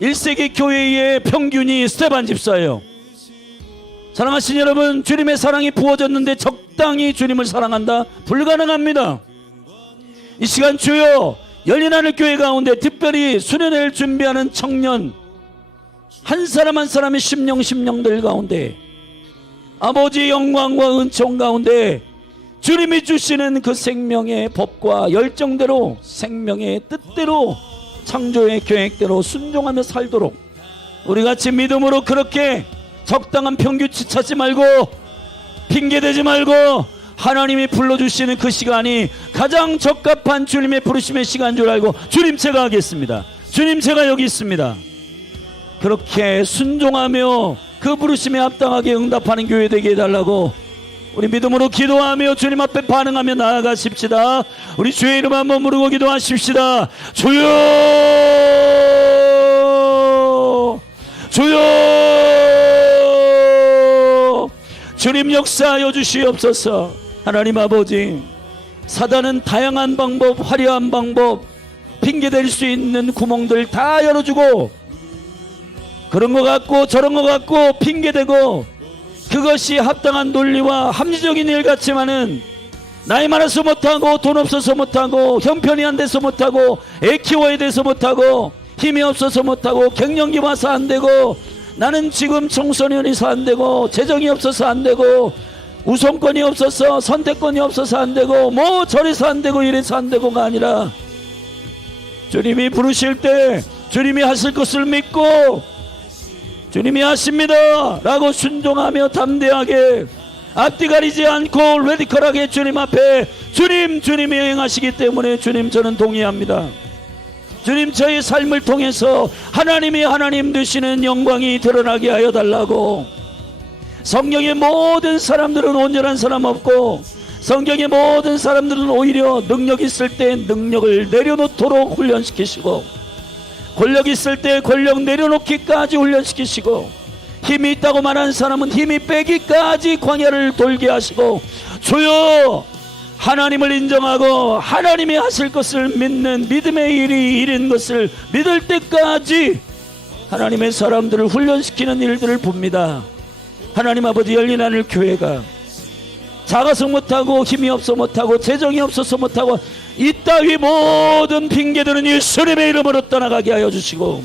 1세기 교회의 평균이 스테반 집사예요. 사랑하신 여러분, 주님의 사랑이 부어졌는데 적당히 주님을 사랑한다? 불가능합니다. 이 시간 주여, 열린하늘 교회 가운데 특별히 수련회를 준비하는 청년 한 사람 한 사람의 심령들 가운데 아버지의 영광과 은총 가운데 주님이 주시는 그 생명의 법과 열정대로, 생명의 뜻대로, 창조의 계획대로 순종하며 살도록 우리 같이 믿음으로 그렇게 적당한 평균치 찾지 말고 핑계대지 말고 하나님이 불러주시는 그 시간이 가장 적합한 주님의 부르심의 시간인 줄 알고, 주님 제가 하겠습니다, 주님 제가 여기 있습니다, 그렇게 순종하며 그 부르심에 합당하게 응답하는 교회 되게 해달라고 우리 믿음으로 기도하며 주님 앞에 반응하며 나아가십시다. 우리 주의 이름 한번 부르고 기도하십시다. 주여, 주여, 주님 역사하여 주시옵소서. 하나님 아버지, 사단은 다양한 방법, 화려한 방법, 핑계댈 수 있는 구멍들 다 열어주고 그런 것 같고 저런 것 같고 핑계대고 그것이 합당한 논리와 합리적인 일 같지만은 나이 많아서 못하고 돈 없어서 못하고 형편이 안 돼서 못하고 애 키워야 돼서 못하고 힘이 없어서 못하고 갱년기 와서 안 되고 나는 지금 청소년이서 안 되고 재정이 없어서 안 되고 우선권이 없어서 선택권이 없어서 안 되고 뭐 저래서 안 되고 이래서 안 되고가 아니라 주님이 부르실 때 주님이 하실 것을 믿고 주님이 하십니다 라고 순종하며 담대하게 앞뒤 가리지 않고 레디컬하게 주님 앞에 주님이 행하시기 때문에 주님 저는 동의합니다. 주님 저의 삶을 통해서 하나님이 하나님 되시는 영광이 드러나게 하여 달라고. 성경의 모든 사람들은 온전한 사람 없고 성경의 모든 사람들은 오히려 능력 있을 때 능력을 내려놓도록 훈련시키시고 권력 있을 때 권력 내려놓기까지 훈련시키시고 힘이 있다고 말하는 사람은 힘이 빼기까지 광야를 돌게 하시고 주여 하나님을 인정하고 하나님이 하실 것을 믿는 믿음의 일이 일인 것을 믿을 때까지 하나님의 사람들을 훈련시키는 일들을 봅니다. 하나님 아버지 열린 하늘 교회가 작아서 못하고 힘이 없어 못하고 재정이 없어서 못하고 이따위 모든 핑계들은 예수님의 이름으로 떠나가게 하여 주시고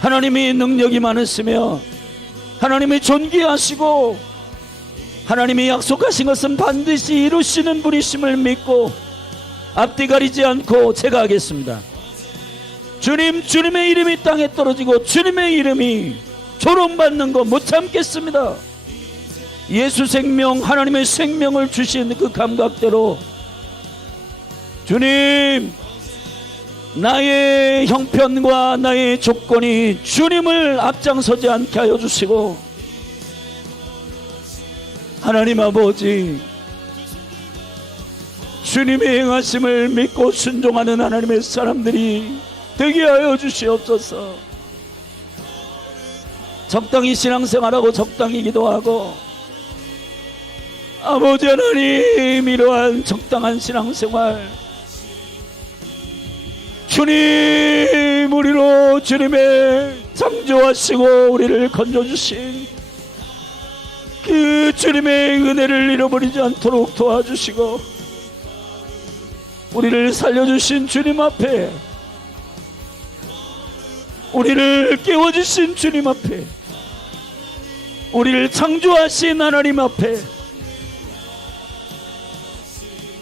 하나님이 능력이 많으시며 하나님이 존귀하시고 하나님이 약속하신 것은 반드시 이루시는 분이심을 믿고 앞뒤 가리지 않고 제가 하겠습니다. 주님의 이름이 땅에 떨어지고 주님의 이름이 조롱받는 거 못 참겠습니다. 예수 생명 하나님의 생명을 주신 그 감각대로 주님 나의 형편과 나의 조건이 주님을 앞장서지 않게 하여 주시고 하나님 아버지 주님의 행하심을 믿고 순종하는 하나님의 사람들이 되게 하여 주시옵소서. 적당히 신앙생활하고 적당히 기도하고 아버지 하나님 이러한 적당한 신앙생활 주님 우리로 주님의 창조하시고 우리를 건져주신 그 주님의 은혜를 잃어버리지 않도록 도와주시고 우리를 살려주신 주님 앞에 우리를 깨워주신 주님 앞에 우리를 창조하신 하나님 앞에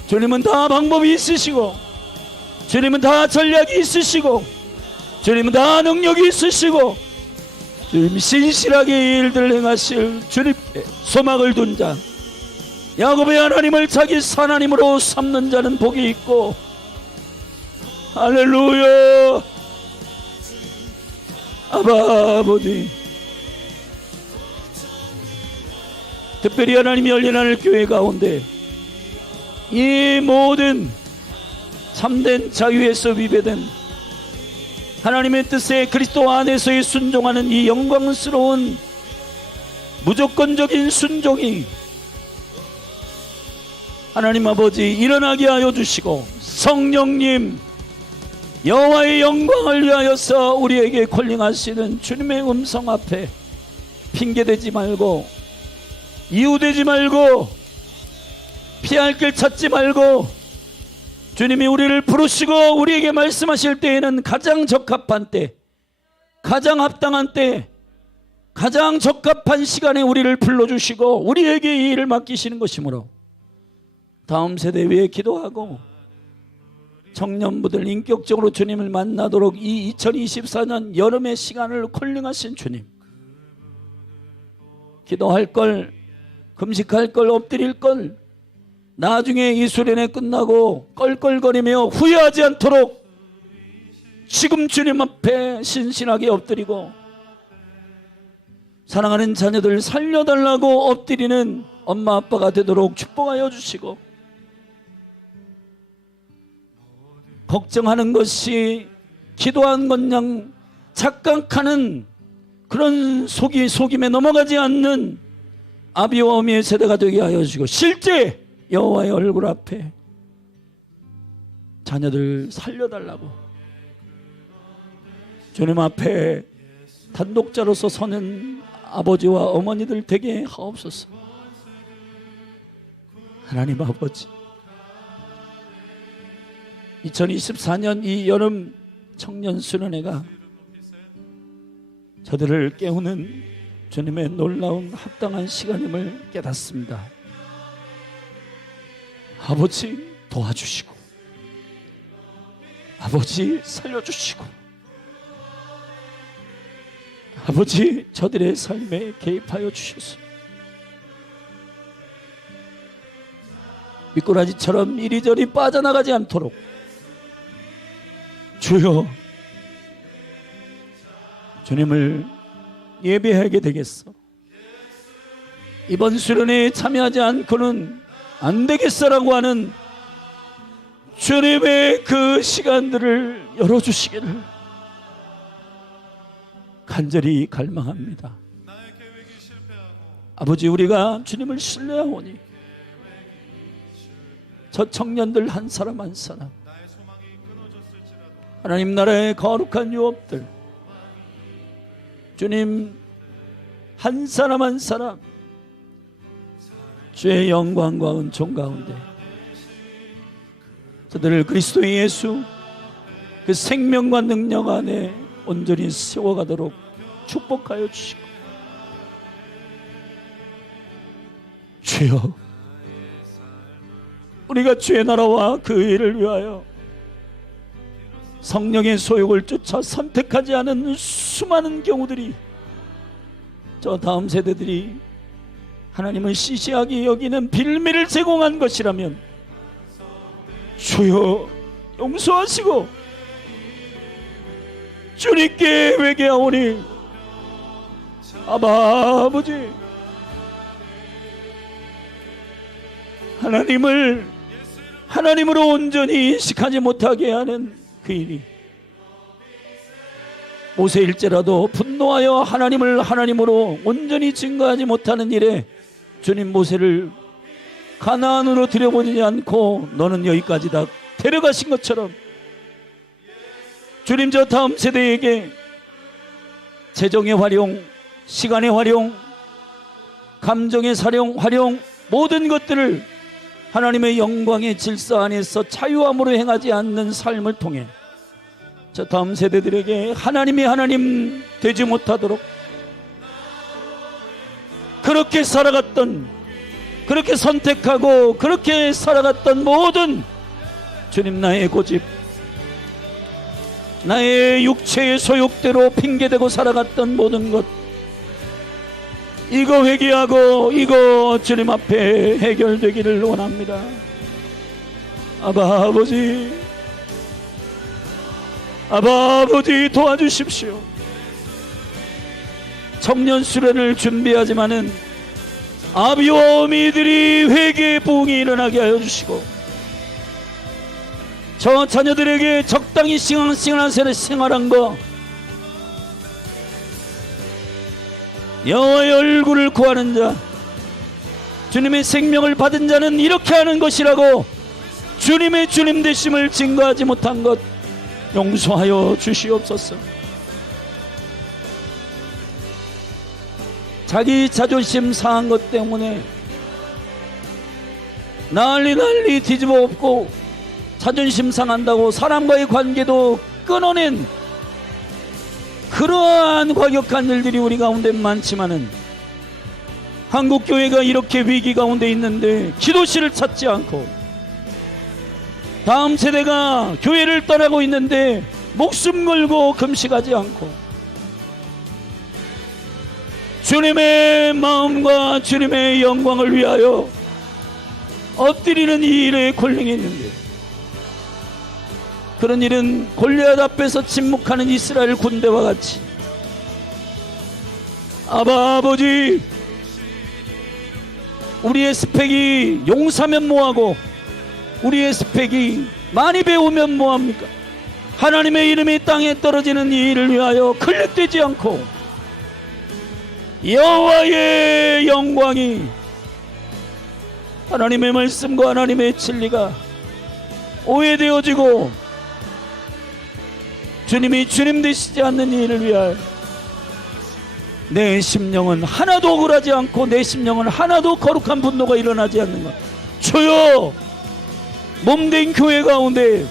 주님은 다 방법이 있으시고 주님은 다 전략이 있으시고 주님은 다 능력이 있으시고 주님 신실하게 일들을 행하실 주님께 소망을 둔 자 야곱의 하나님을 자기 하나님으로 삼는 자는 복이 있고 할렐루야. 아버지 특별히 하나님이 열린 하늘 교회 가운데 이 모든 참된 자유에서 위배된 하나님의 뜻에 그리스도 안에서의 순종하는 이 영광스러운 무조건적인 순종이 하나님 아버지 일어나게 하여 주시고 성령님 여호와의 영광을 위하여서 우리에게 콜링하시는 주님의 음성 앞에 핑계대지 말고 이유되지 말고 피할 길 찾지 말고 주님이 우리를 부르시고 우리에게 말씀하실 때에는 가장 적합한 때 가장 합당한 때 가장 적합한 시간에 우리를 불러주시고 우리에게 이 일을 맡기시는 것이므로 다음 세대 위해 기도하고 청년부들 인격적으로 주님을 만나도록 이 2024년 여름의 시간을 콜링하신 주님 기도할 걸 금식할 걸 엎드릴 걸 나중에 이 수련회 끝나고 껄껄거리며 후회하지 않도록 지금 주님 앞에 신신하게 엎드리고 사랑하는 자녀들 살려달라고 엎드리는 엄마 아빠가 되도록 축복하여 주시고 걱정하는 것이 기도한 것냥 착각하는 그런 속임에 넘어가지 않는 아비와 어미의 세대가 되게 하여 주시고 실제 여호와의 얼굴 앞에 자녀들 살려달라고 주님 앞에 단독자로서 서는 아버지와 어머니들 되게 하옵소서. 하나님 아버지, 2024년 이 여름 청년 수련회가 저들을 깨우는 주님의 놀라운 합당한 시간임을 깨닫습니다. 아버지 도와주시고, 아버지 살려주시고, 아버지 저들의 삶에 개입하여 주셔서 미꾸라지처럼 이리저리 빠져나가지 않도록 주여 주님을 예배하게 되겠어. 이번 수련회에 참여하지 않고는 안 되겠어라고 하는 주님의 그 시간들을 열어주시기를 간절히 갈망합니다. 아버지, 우리가 주님을 신뢰하오니 저 청년들 한 사람 한 사람, 하나님 나라의 거룩한 유업들, 주님 한 사람 한 사람 주의 영광과 은총 가운데 저들을 그리스도 예수 그 생명과 능력 안에 온전히 세워가도록 축복하여 주시고, 주여 우리가 주의 나라와 그 일을 위하여 성령의 소욕을 쫓아 선택하지 않은 수많은 경우들이, 저 다음 세대들이 하나님을 시시하게 여기는 빌미를 제공한 것이라면 주여 용서하시고 주님께 회개하오니 아버지, 하나님을 하나님으로 온전히 인식하지 못하게 하는 그 일이, 모세일제라도 분노하여 하나님을 하나님으로 온전히 증거하지 못하는 일에 주님 모세를 가나안으로 들여보내지 않고 너는 여기까지다 데려가신 것처럼 주님 저 다음 세대에게 재정의 활용, 시간의 활용, 감정의 활용 모든 것들을 하나님의 영광의 질서 안에서 자유함으로 행하지 않는 삶을 통해 저 다음 세대들에게 하나님이 하나님 되지 못하도록 그렇게 살아갔던, 그렇게 선택하고 그렇게 살아갔던 모든 주님 나의 고집, 나의 육체의 소욕대로 핑계대고 살아갔던 모든 것, 이거 회개하고 이거 주님 앞에 해결되기를 원합니다. 아버지, 아버지 도와주십시오. 청년 수련을 준비하지만은 아비와 어미들이 회개의 부흥이 일어나게 하여 주시고, 저 자녀들에게 적당히 신앙생활을 생활한 거, 여호와의 얼굴을 구하는 자, 주님의 생명을 받은 자는 이렇게 하는 것이라고 주님의 주님 되심을 증거하지 못한 것 용서하여 주시옵소서. 자기 자존심 상한 것 때문에 난리 뒤집어 엎고 자존심 상한다고 사람과의 관계도 끊어낸 그러한 과격한 일들이 우리 가운데 많지만은, 한국교회가 이렇게 위기 가운데 있는데 기도실을 찾지 않고, 다음 세대가 교회를 떠나고 있는데 목숨 걸고 금식하지 않고, 주님의 마음과 주님의 영광을 위하여 엎드리는 이 일에 콜링이 있는데, 그런 일은 골리앗 앞에서 침묵하는 이스라엘 군대와 같이 아버지, 우리의 스펙이 용사면 뭐하고 우리의 스펙이 많이 배우면 뭐합니까? 하나님의 이름이 땅에 떨어지는 이 일을 위하여 클릭되지 않고 여호와의 영광이, 하나님의 말씀과 하나님의 진리가 오해되어지고 주님이 주님 되시지 않는 일을 위하여 내 심령은 하나도 억울하지 않고 내 심령은 하나도 거룩한 분노가 일어나지 않는 것. 주여, 몸된 교회 가운데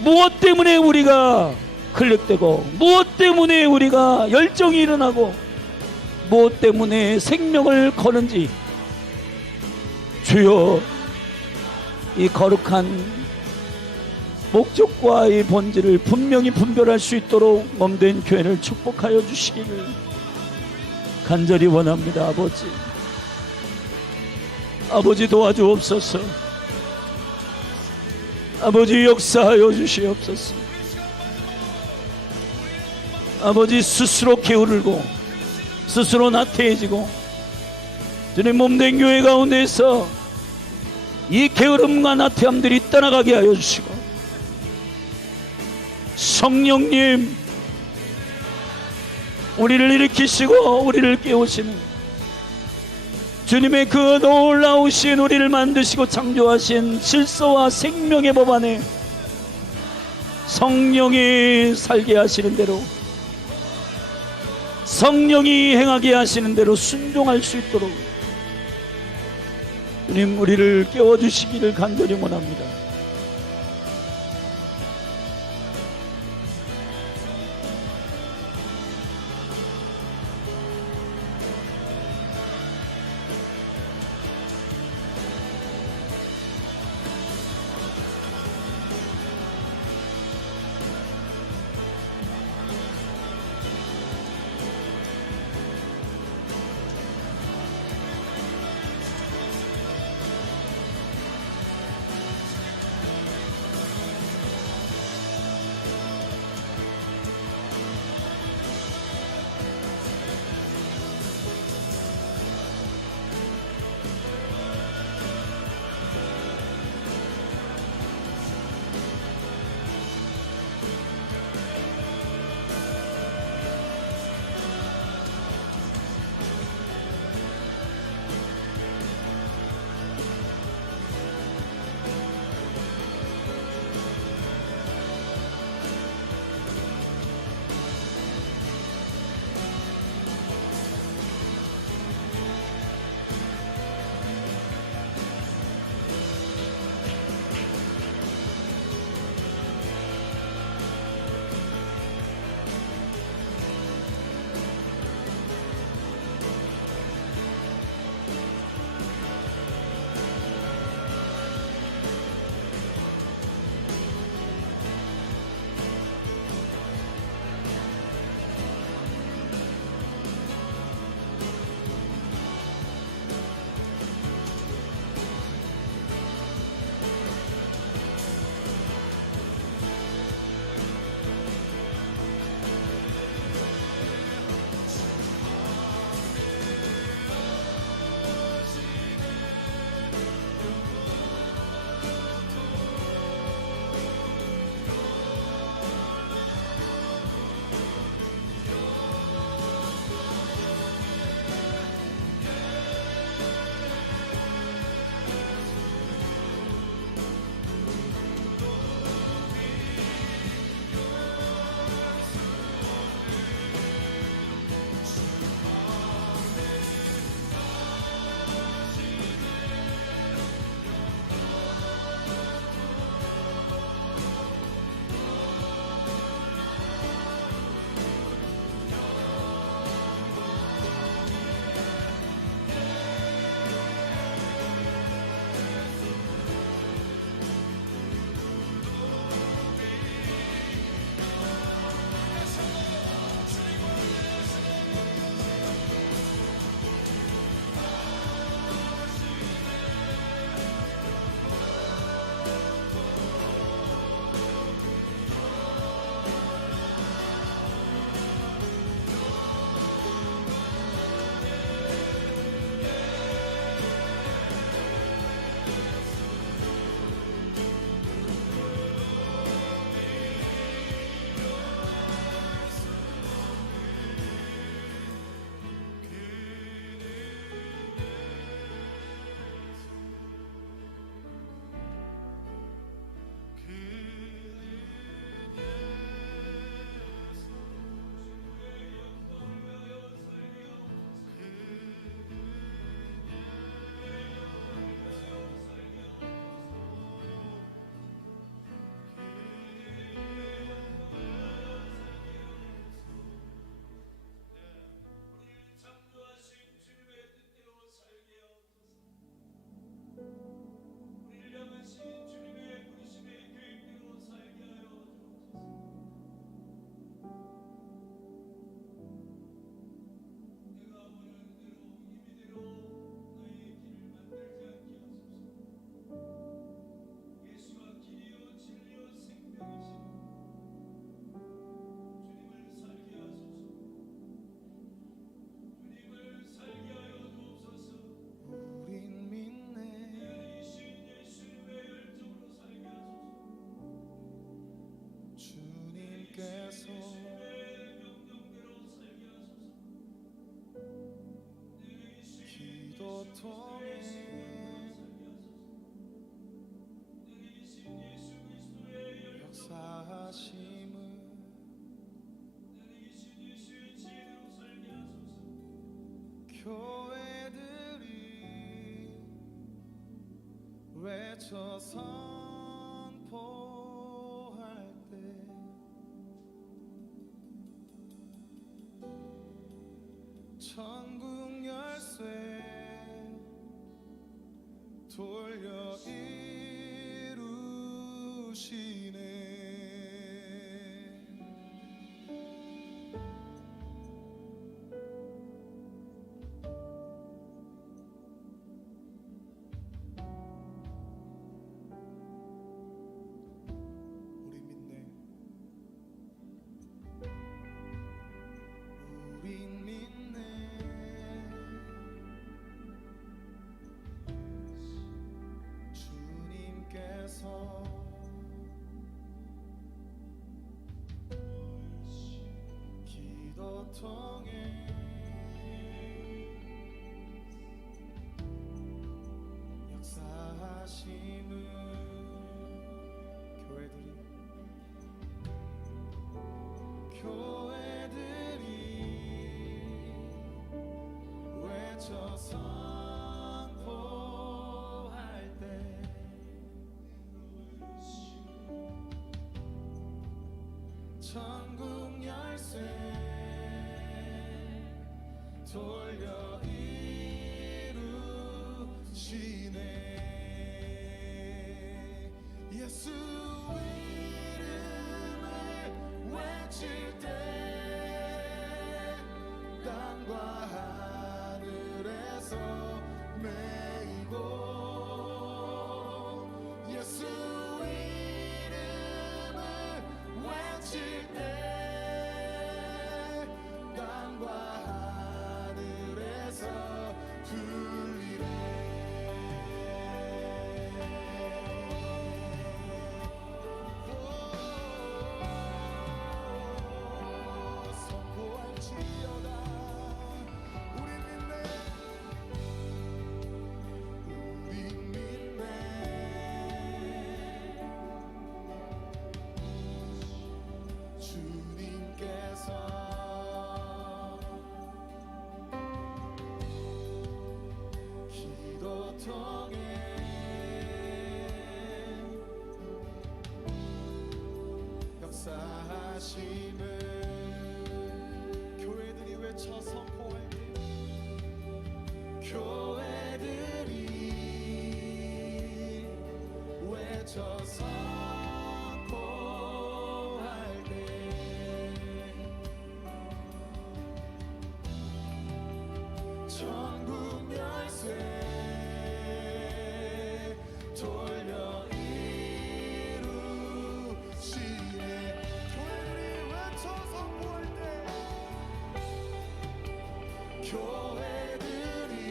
무엇 때문에 우리가 클릭되고, 무엇 때문에 우리가 열정이 일어나고, 무엇 때문에 생명을 거는지, 주여, 이 거룩한 목적과 이 본질을 분명히 분별할 수 있도록 몸된 교회를 축복하여 주시기를 간절히 원합니다. 아버지, 아버지 도와주옵소서. 아버지 역사하여 주시옵소서. 아버지 스스로 게으르고 스스로 나태해지고 주님 몸된 교회 가운데서 이 게으름과 나태함들이 떠나가게 하여 주시고, 성령님 우리를 일으키시고 우리를 깨우시는 주님의 그 놀라우신 우리를 만드시고 창조하신 질서와 생명의 법 안에 성령이 살게 하시는 대로, 성령이 행하게 하시는 대로 순종할 수 있도록 주님 우리를 깨워주시기를 간절히 원합니다. 교회들이 외쳐 선포할 때 천국 열쇠 돌려 이루시네. 우리 믿네. 우리 믿네. 주님께서 기도통에 역사하심을 교회들이 외쳐 선포할 때 천국 열쇠 돌려 이루시네. 예수 이름을 외칠 때 땅과 하늘에서 메이고 예수 이름을 외칠 때 땅과 하늘에서 불리네. 선포할지어다. 우리 믿네. 우리 믿네. 주님께서 기도통에 역사하심을 교회들이 외쳐 선포할 때 교회들이 외쳐 선포할 때 천국 열쇠 돌려 이루시네. 교회들이 외쳐 선포할 때 교회들이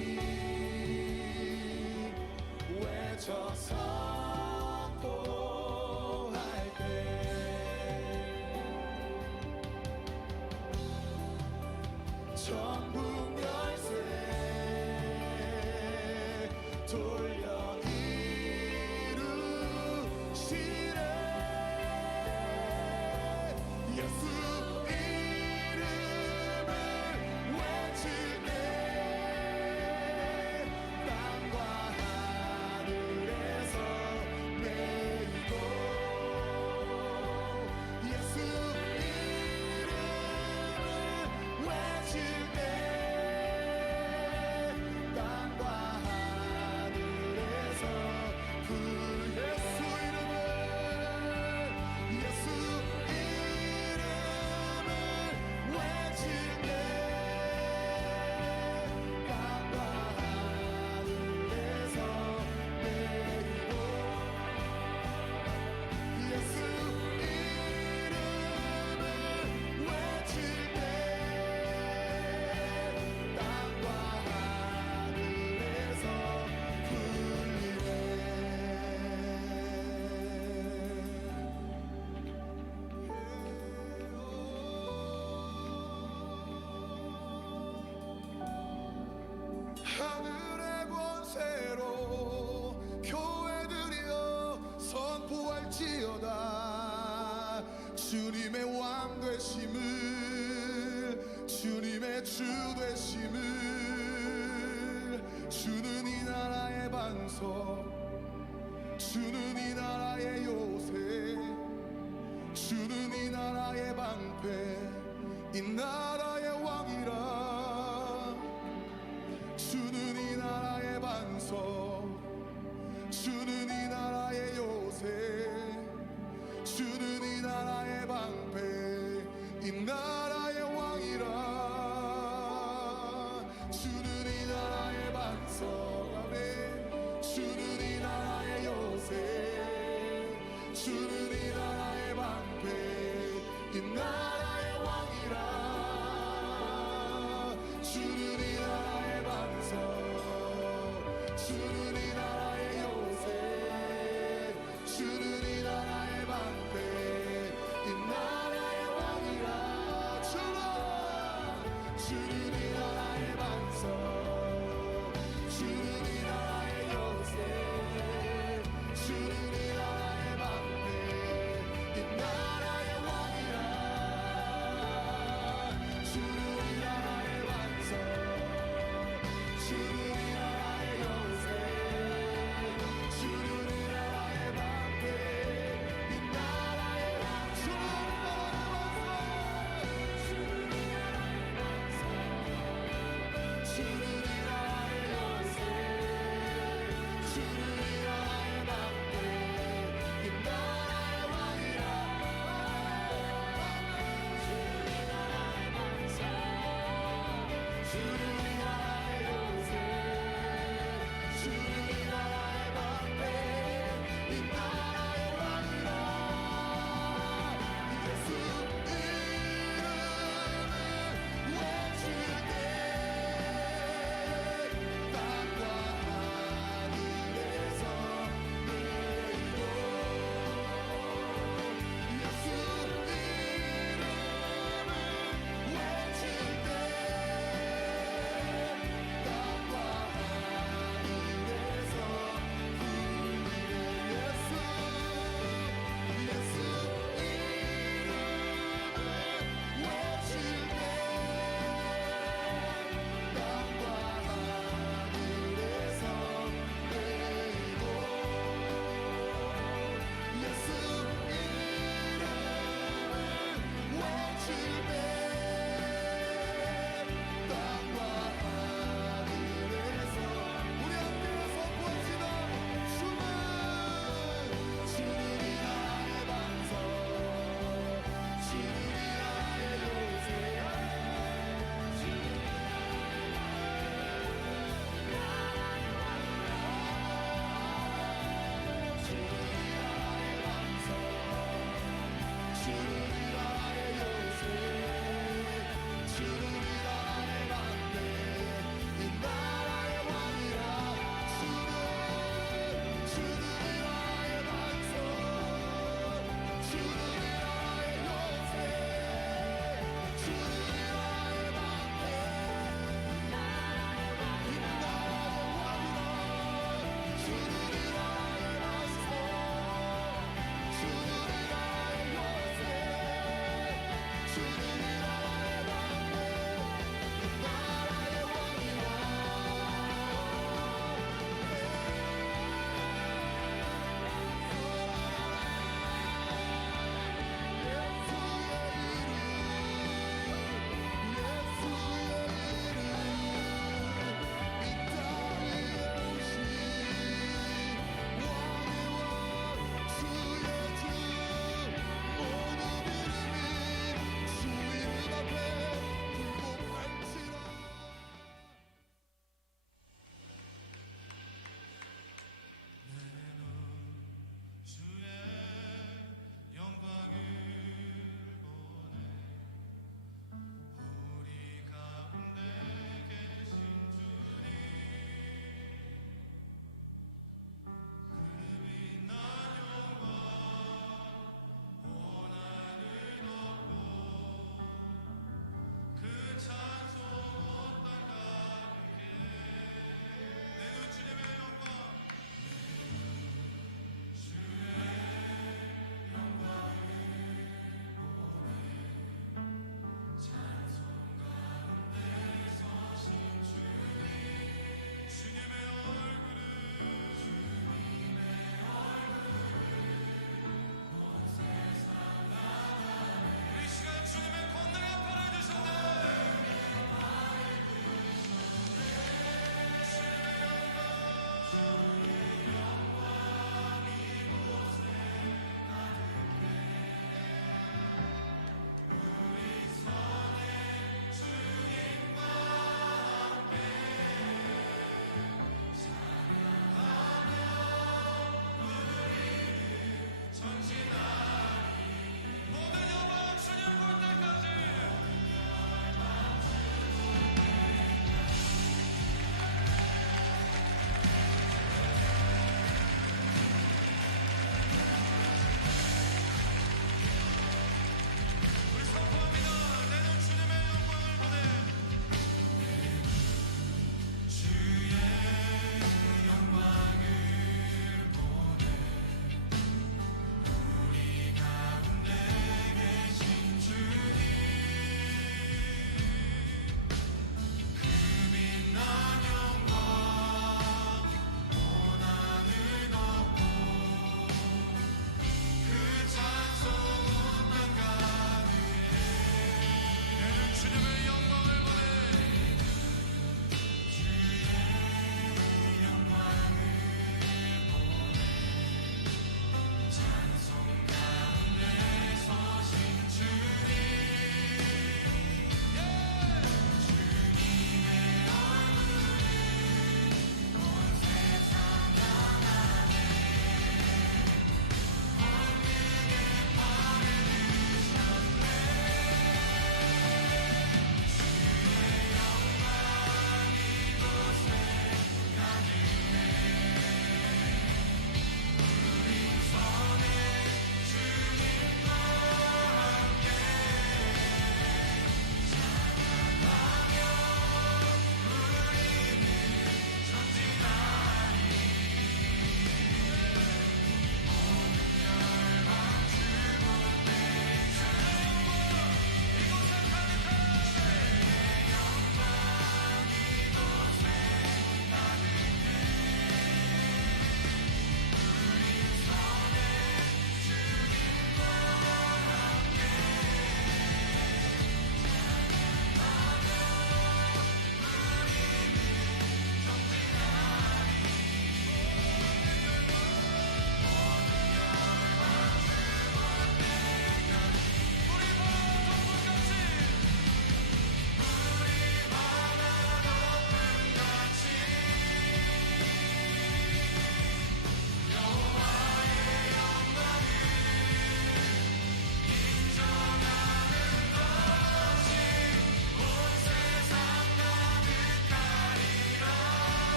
외쳐 선포할 때 천국 열쇠 돌려 이루시네. 예수 이름을 외칠 때 땅과 하늘에서 메이고 예수 이름을 외칠 때 땅과 하늘에서 그 예수 이름을 외칠 때 땅과 하늘에서 메이고 예수 이름을 외칠 때 땅과 하늘에서 불리네. 하늘의 권세로 교회들이여 선포할지어다. 주님의 왕 되심을 주님의 주 되심을 주는 이 나라의 반석, 주는 이 나라의 요새, 주는 이 나라의 방패, 이 나라의 왕이라. 주는 이 나라의 반석, 주는 이 나라의 요새, 주는 이 나라의 방패, 이 나라의 왕이라. 주는 이 나라의 반석, 아멘. 주는 이 나라의 요새, 주는 이 나라의 방패, 이 나라의 왕이라. 주는 이 나라의 반석, 주는 이 나라의 요새, 주는 이 나라의 방패, 이 나라의 왕이라. 주는 이 나라의 반석, 주는 이 나라의 요새, 주는 이 나라의 방패, 이 나라의 왕이라. 주는 이 나라의 반석, 주는 이 나라의 요새, 주는 이 나라의 방패, 이 나라의 왕. 주는 이 나라의 요새, 주는 이 나라의 방패, 이 나라의 왕이라. 주는 이 나라의 반석, 주는 이 나라의 요새, 주는 이 나라의 방패, 이 나라의 왕이라. 예수 이름을 외칠 때 땅과 하늘에서 내리고, 예수 이름을 외칠 때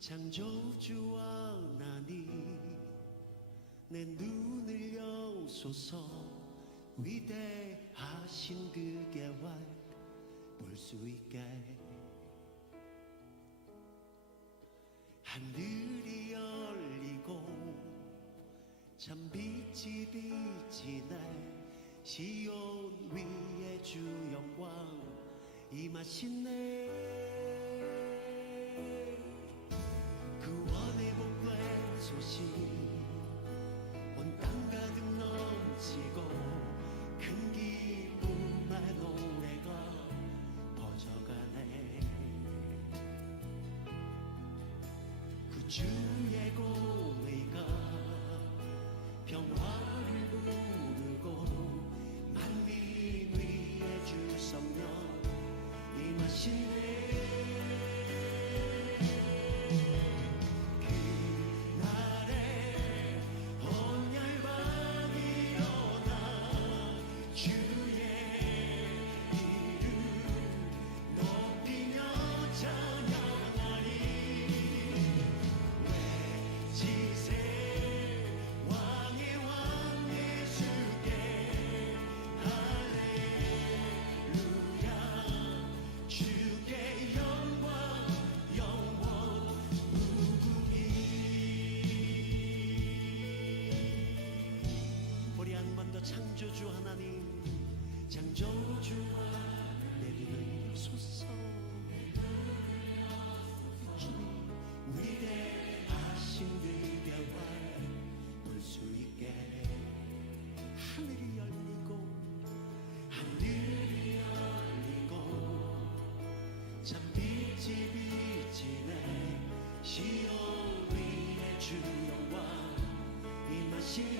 창조주와 하나님 내 눈을 여소서 위대하신 그 계활 볼 수 있게 하늘이 열리고 참 빛이 비치네 시온 위에 주 영광 임하시네 구원의 복된 소식 온 땅 가득 넘치고 큰 기쁨의 노래가 퍼져가네 구주의 공의가 평화를 부르고 만민 위에 주 성령 임하시네 창조주 하나님 창조주와 내 눈을 여소서 위대하신 그 계활 볼 수 있게 하늘이 열리고 참 빛이 비치네 시온 위에 주 영광 임하시네